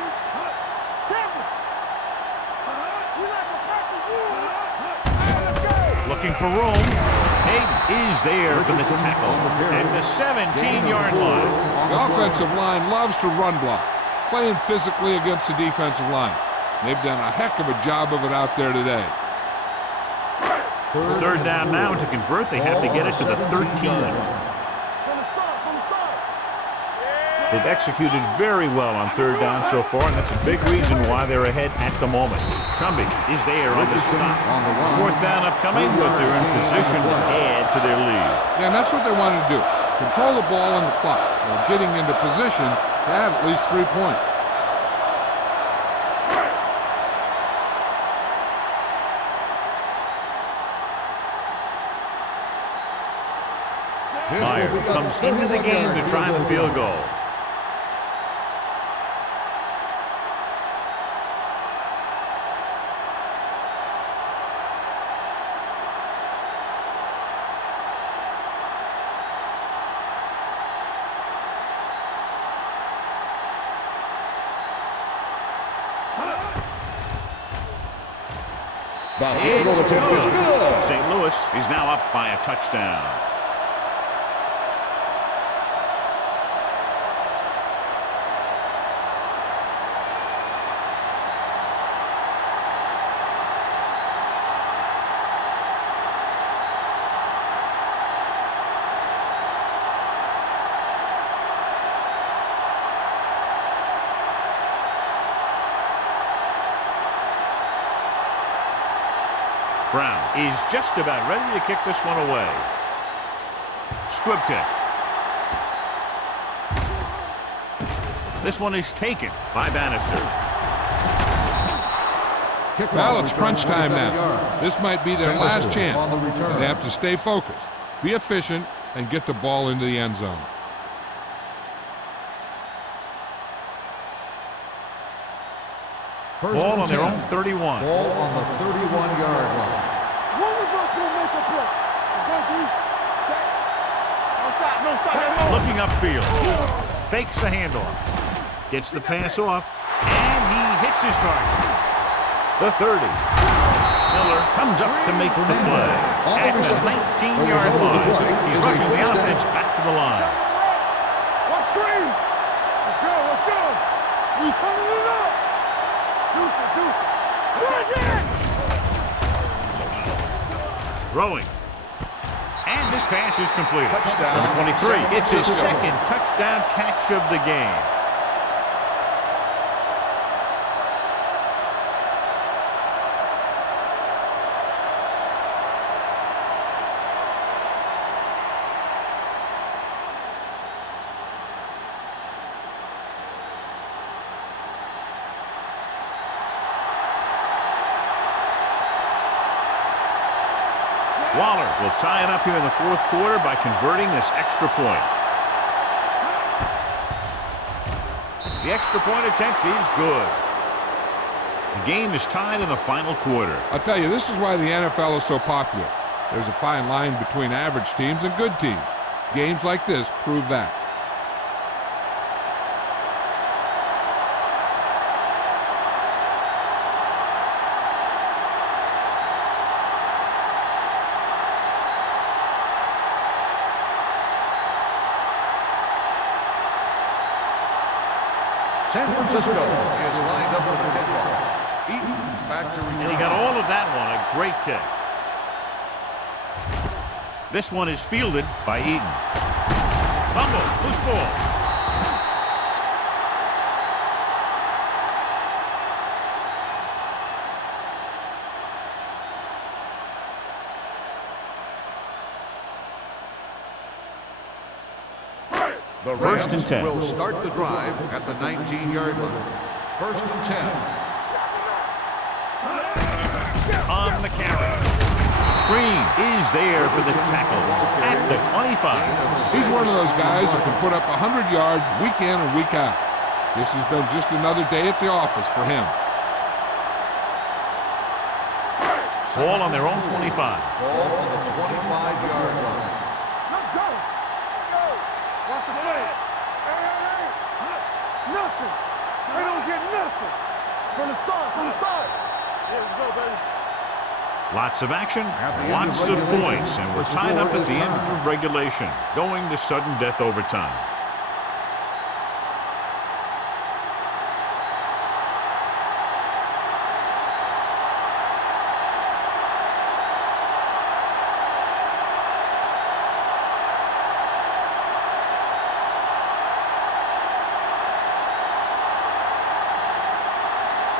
Champion. You like a pack of wood. Let's go. Looking for room. Hayden is there for the tackle at the 17-yard line. The offensive line loves to run block, playing physically against the defensive line. They've done a heck of a job of it out there today. It's third down now, and to convert, they have to get it to the 13. From the start. They've executed very well on third down so far, and that's a big reason why they're ahead at the moment. Cumbie is there on the stop. Fourth down upcoming, but they're in position to add to their lead. Yeah, and that's what they wanted to do. Control the ball and the clock while getting into position to have at least 3 points. Myers comes into the game to try the field goal. It's good. St. Louis is now up by a touchdown. Brown is just about ready to kick this one away. Squib kick. This one is taken by Bannister. Well, it's crunch time now. This might be their last chance. They have to stay focused, be efficient, and get the ball into the end zone. Ball on their own 31. Ball on the 31-yard line. One of us gonna make a play. It's gonna be set. Don't stop. Looking upfield. Fakes the handoff. Gets the pass off. And he hits his target. The 30. Miller comes up to make the play. At the 19-yard line. He's rushing the offense back to the line. What screen? Let's go. We turning it up. Throwing. And this pass is completed. Touchdown. Number 23. It's his second touchdown catch of the game. Waller will tie it up here in the fourth quarter by converting this extra point. The extra point attempt is good. The game is tied in the final quarter. I'll tell you, this is why the NFL is so popular. There's a fine line between average teams and good teams. Games like this prove that. San Francisco is lined up for the kickoff. Eaton back to return. And he got all of that one. A great kick. This one is fielded by Eaton. Fumble. Loose ball. The First and 10. will start the drive at the 19-yard line. First and 10. On the carry. Green is there for the tackle at the 25. He's one of those guys who can put up 100 yards week in and week out. This has been just another day at the office for him. Ball on their own 25. Ball on the 25-yard line. Let's go. Let's go. Watch the play. Nothing. They don't get nothing. From the start. Yeah, let's go, baby. Lots of action, At the end lots of of regulation, points, and we're the tied up score at the is end tied. of regulation, going to sudden death overtime.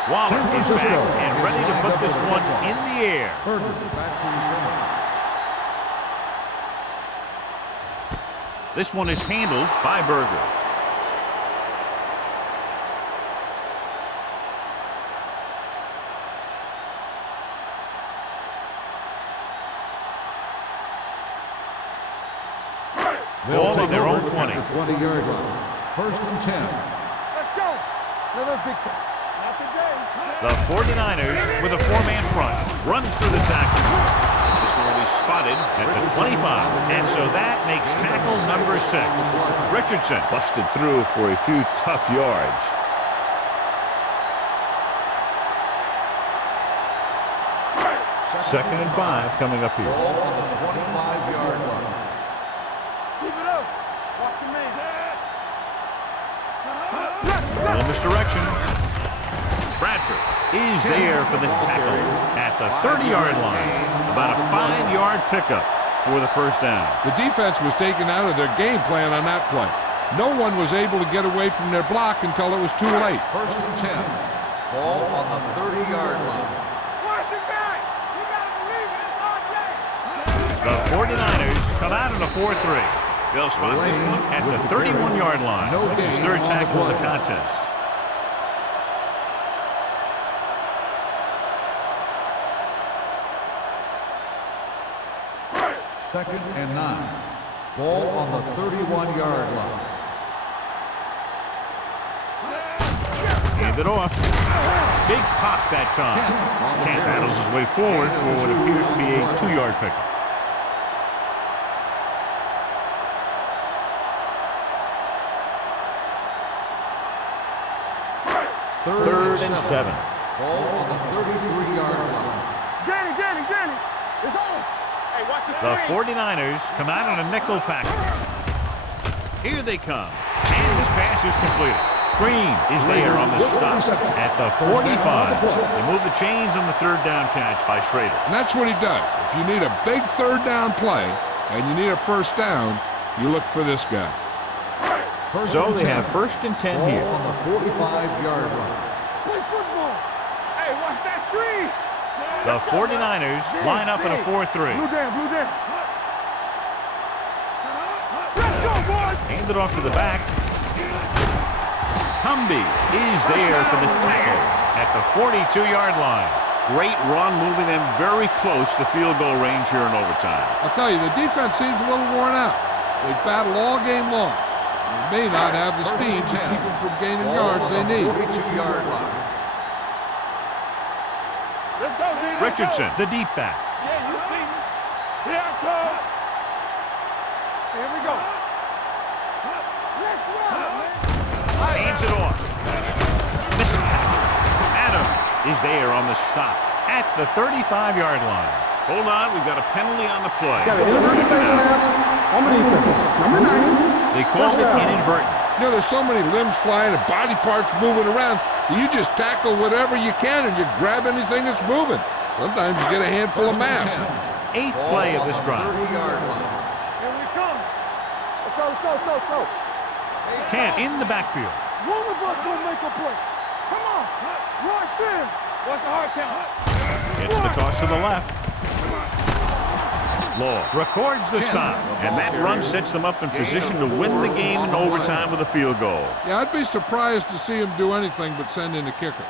Waller San is Francisco back and is ready to lined put up this for the one kickoff. in the air. Berger back to return. This one is handled by Berger. Ball on their own 20. At the 20-yard line. First and 10. Let's go. Let us big time. Not today. The 49ers with a four-man front runs through the tackle. This one will be spotted at the 25, and so that makes tackle number 6. Richardson busted through for a few tough yards. Second and 5 coming up here. Ball on the 25-yard line. Keep it up. Watch your man. In this direction. Bradford is there for the tackle at the 30-yard line. About a 5-yard pickup for the first down. The defense was taken out of their game plan on that play. No one was able to get away from their block until it was too late. First and 10. Ball on the 30-yard line. Watch it back. You gotta believe it. It's our day. The 49ers come out in a 4-3. They'll spot this one at the 31-yard line. It's his third tackle of the contest. Second and 9. Ball on the 31-yard line. Hand it off. Big pop that time. Kent battles his way forward for what appears to be a 2-yard pickup. Third and 7. Ball on the 33-yard line. Danny. It's on. Hey, watch the The screen. 49ers come out on a nickel package. Here they come. And this pass is completed. Green is there on the stop at the 45. They move the chains on the third down catch by Schrader. And that's what he does. If you need a big third down play and you need a first down, you look for this guy. First So and they 10. have first and 10 Ball here. on the 45-yard line. Play football. Hey, watch that screen. The 49ers line up in a 4-3. Blue down. Let's go, boys. Hand it off to the back. Cumby is there for the tackle at the 42-yard line. Great run, moving them very close to field goal range here in overtime. I'll tell you, the defense seems a little worn out. They battle all game long. They may not have the First speed and to 10. keep them from gaining Ball yards on they the need. 42-yard line. Let's go, D. Let's Richardson, go. the deep back. Yeah, you see me. Here I come. Here we go. Let's run, man. Hands it off. Missed tackle. Adams is there on the stop at the 35-yard line. Hold on, we've got a penalty on the play. Got an inadvertent face mask on the defense. Number 90. They called it Touchdown. inadvertent. You know, there's so many limbs flying and body parts moving around. You just tackle whatever you can and you grab anything that's moving. Sometimes you get a handful of First and mass. 10. Eighth Ball play of on this the drive. 30-yard line. Here we come. Let's go. Kent in the backfield. One of us will make a play. Come on. Rush in. What's the hard count? Gets the toss to the left. Law records the stop, and that run sets them up in position to win the game in overtime with a field goal. Yeah, I'd be surprised to see him do anything but send in a kicker.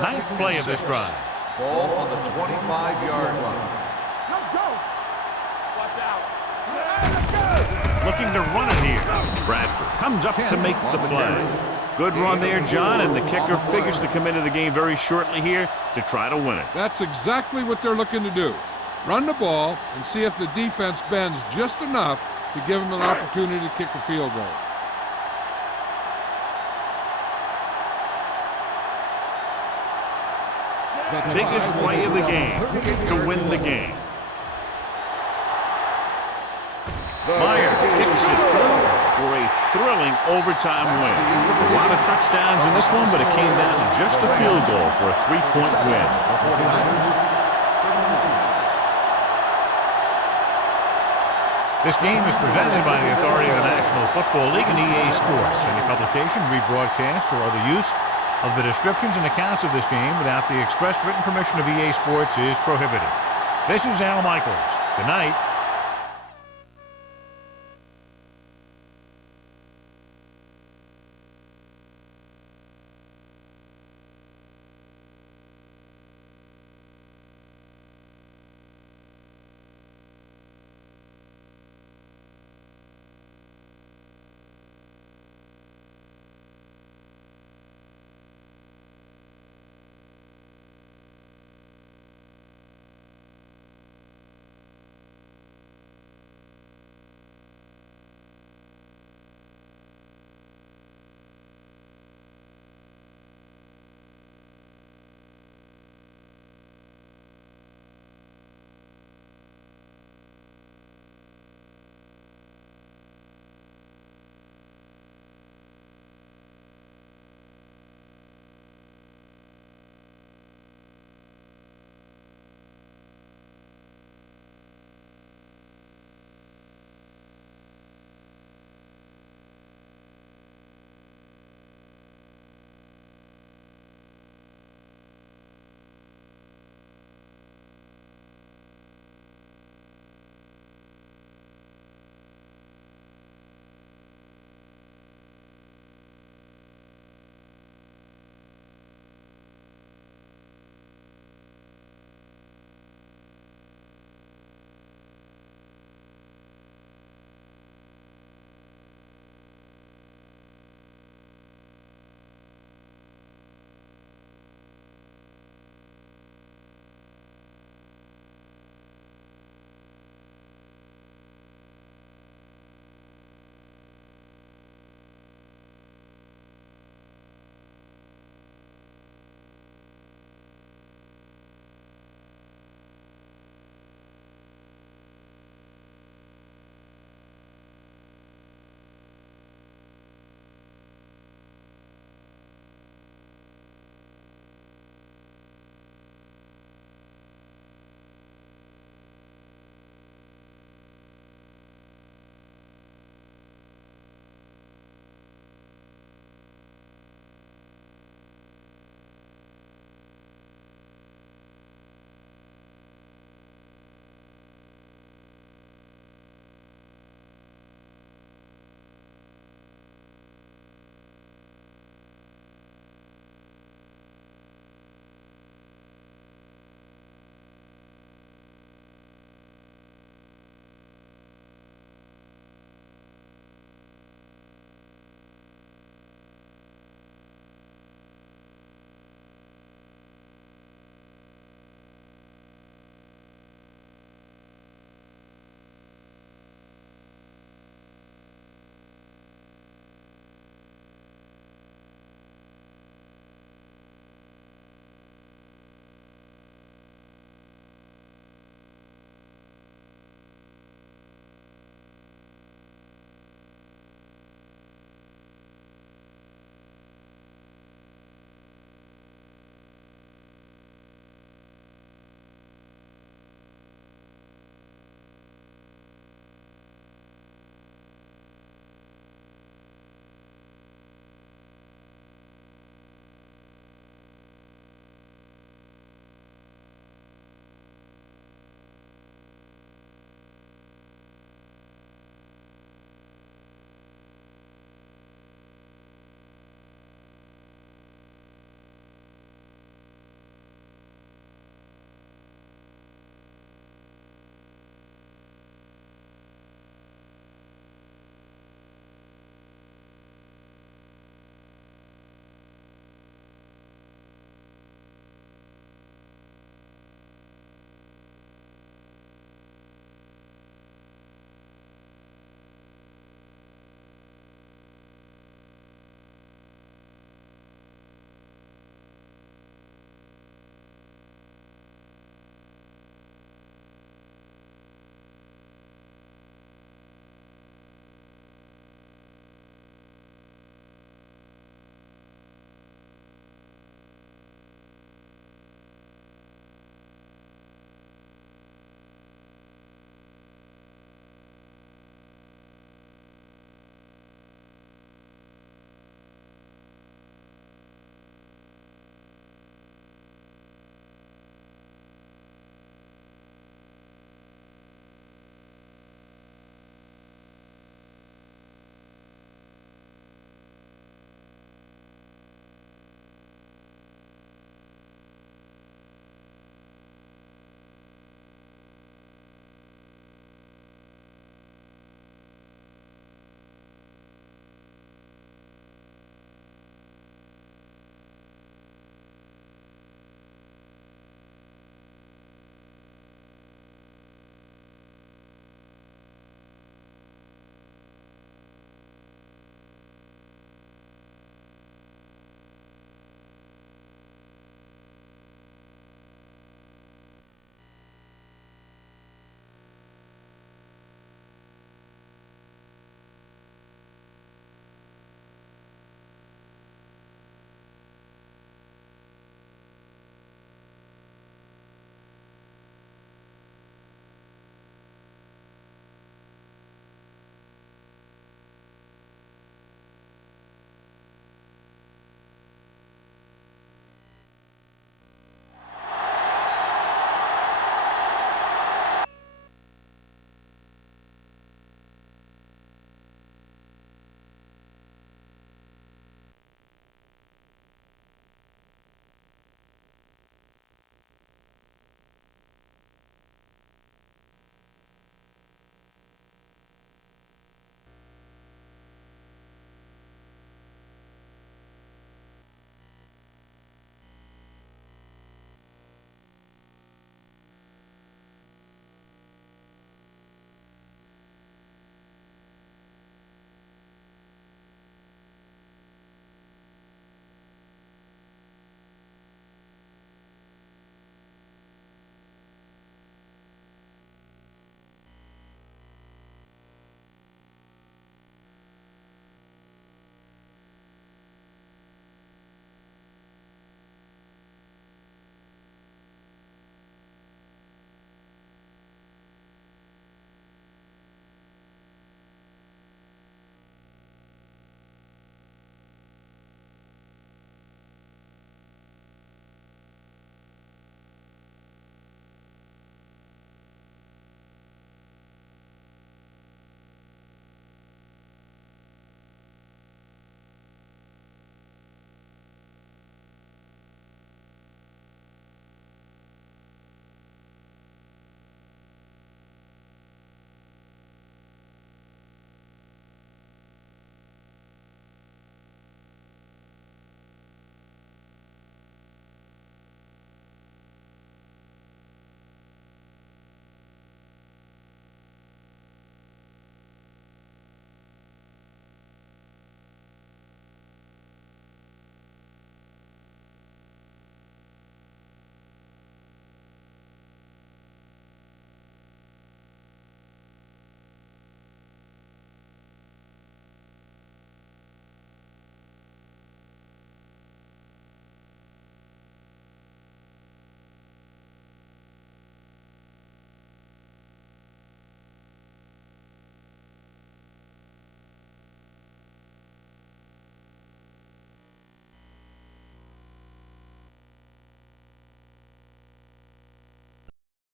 Ninth play of this drive. Ball on the 25-yard line. Let's go. Watch out. Looking to run it here. Bradford comes up to make the play. Good run there, John, and the kicker figures to come into the game very shortly here to try to win it. That's exactly what they're looking to do. Run the ball and see if the defense bends just enough to give them an opportunity to kick a field goal. The biggest play of the game to win the game. Meyer kicks it through for a thrilling overtime win. A lot of touchdowns in this one, but it came down to just a field goal for a 3-point win. This game is presented by the authority of the National Football League and EA Sports. Any publication, rebroadcast, or other use of the descriptions and accounts of this game without the expressed written permission of EA Sports is prohibited. This is Al Michaels. Good night.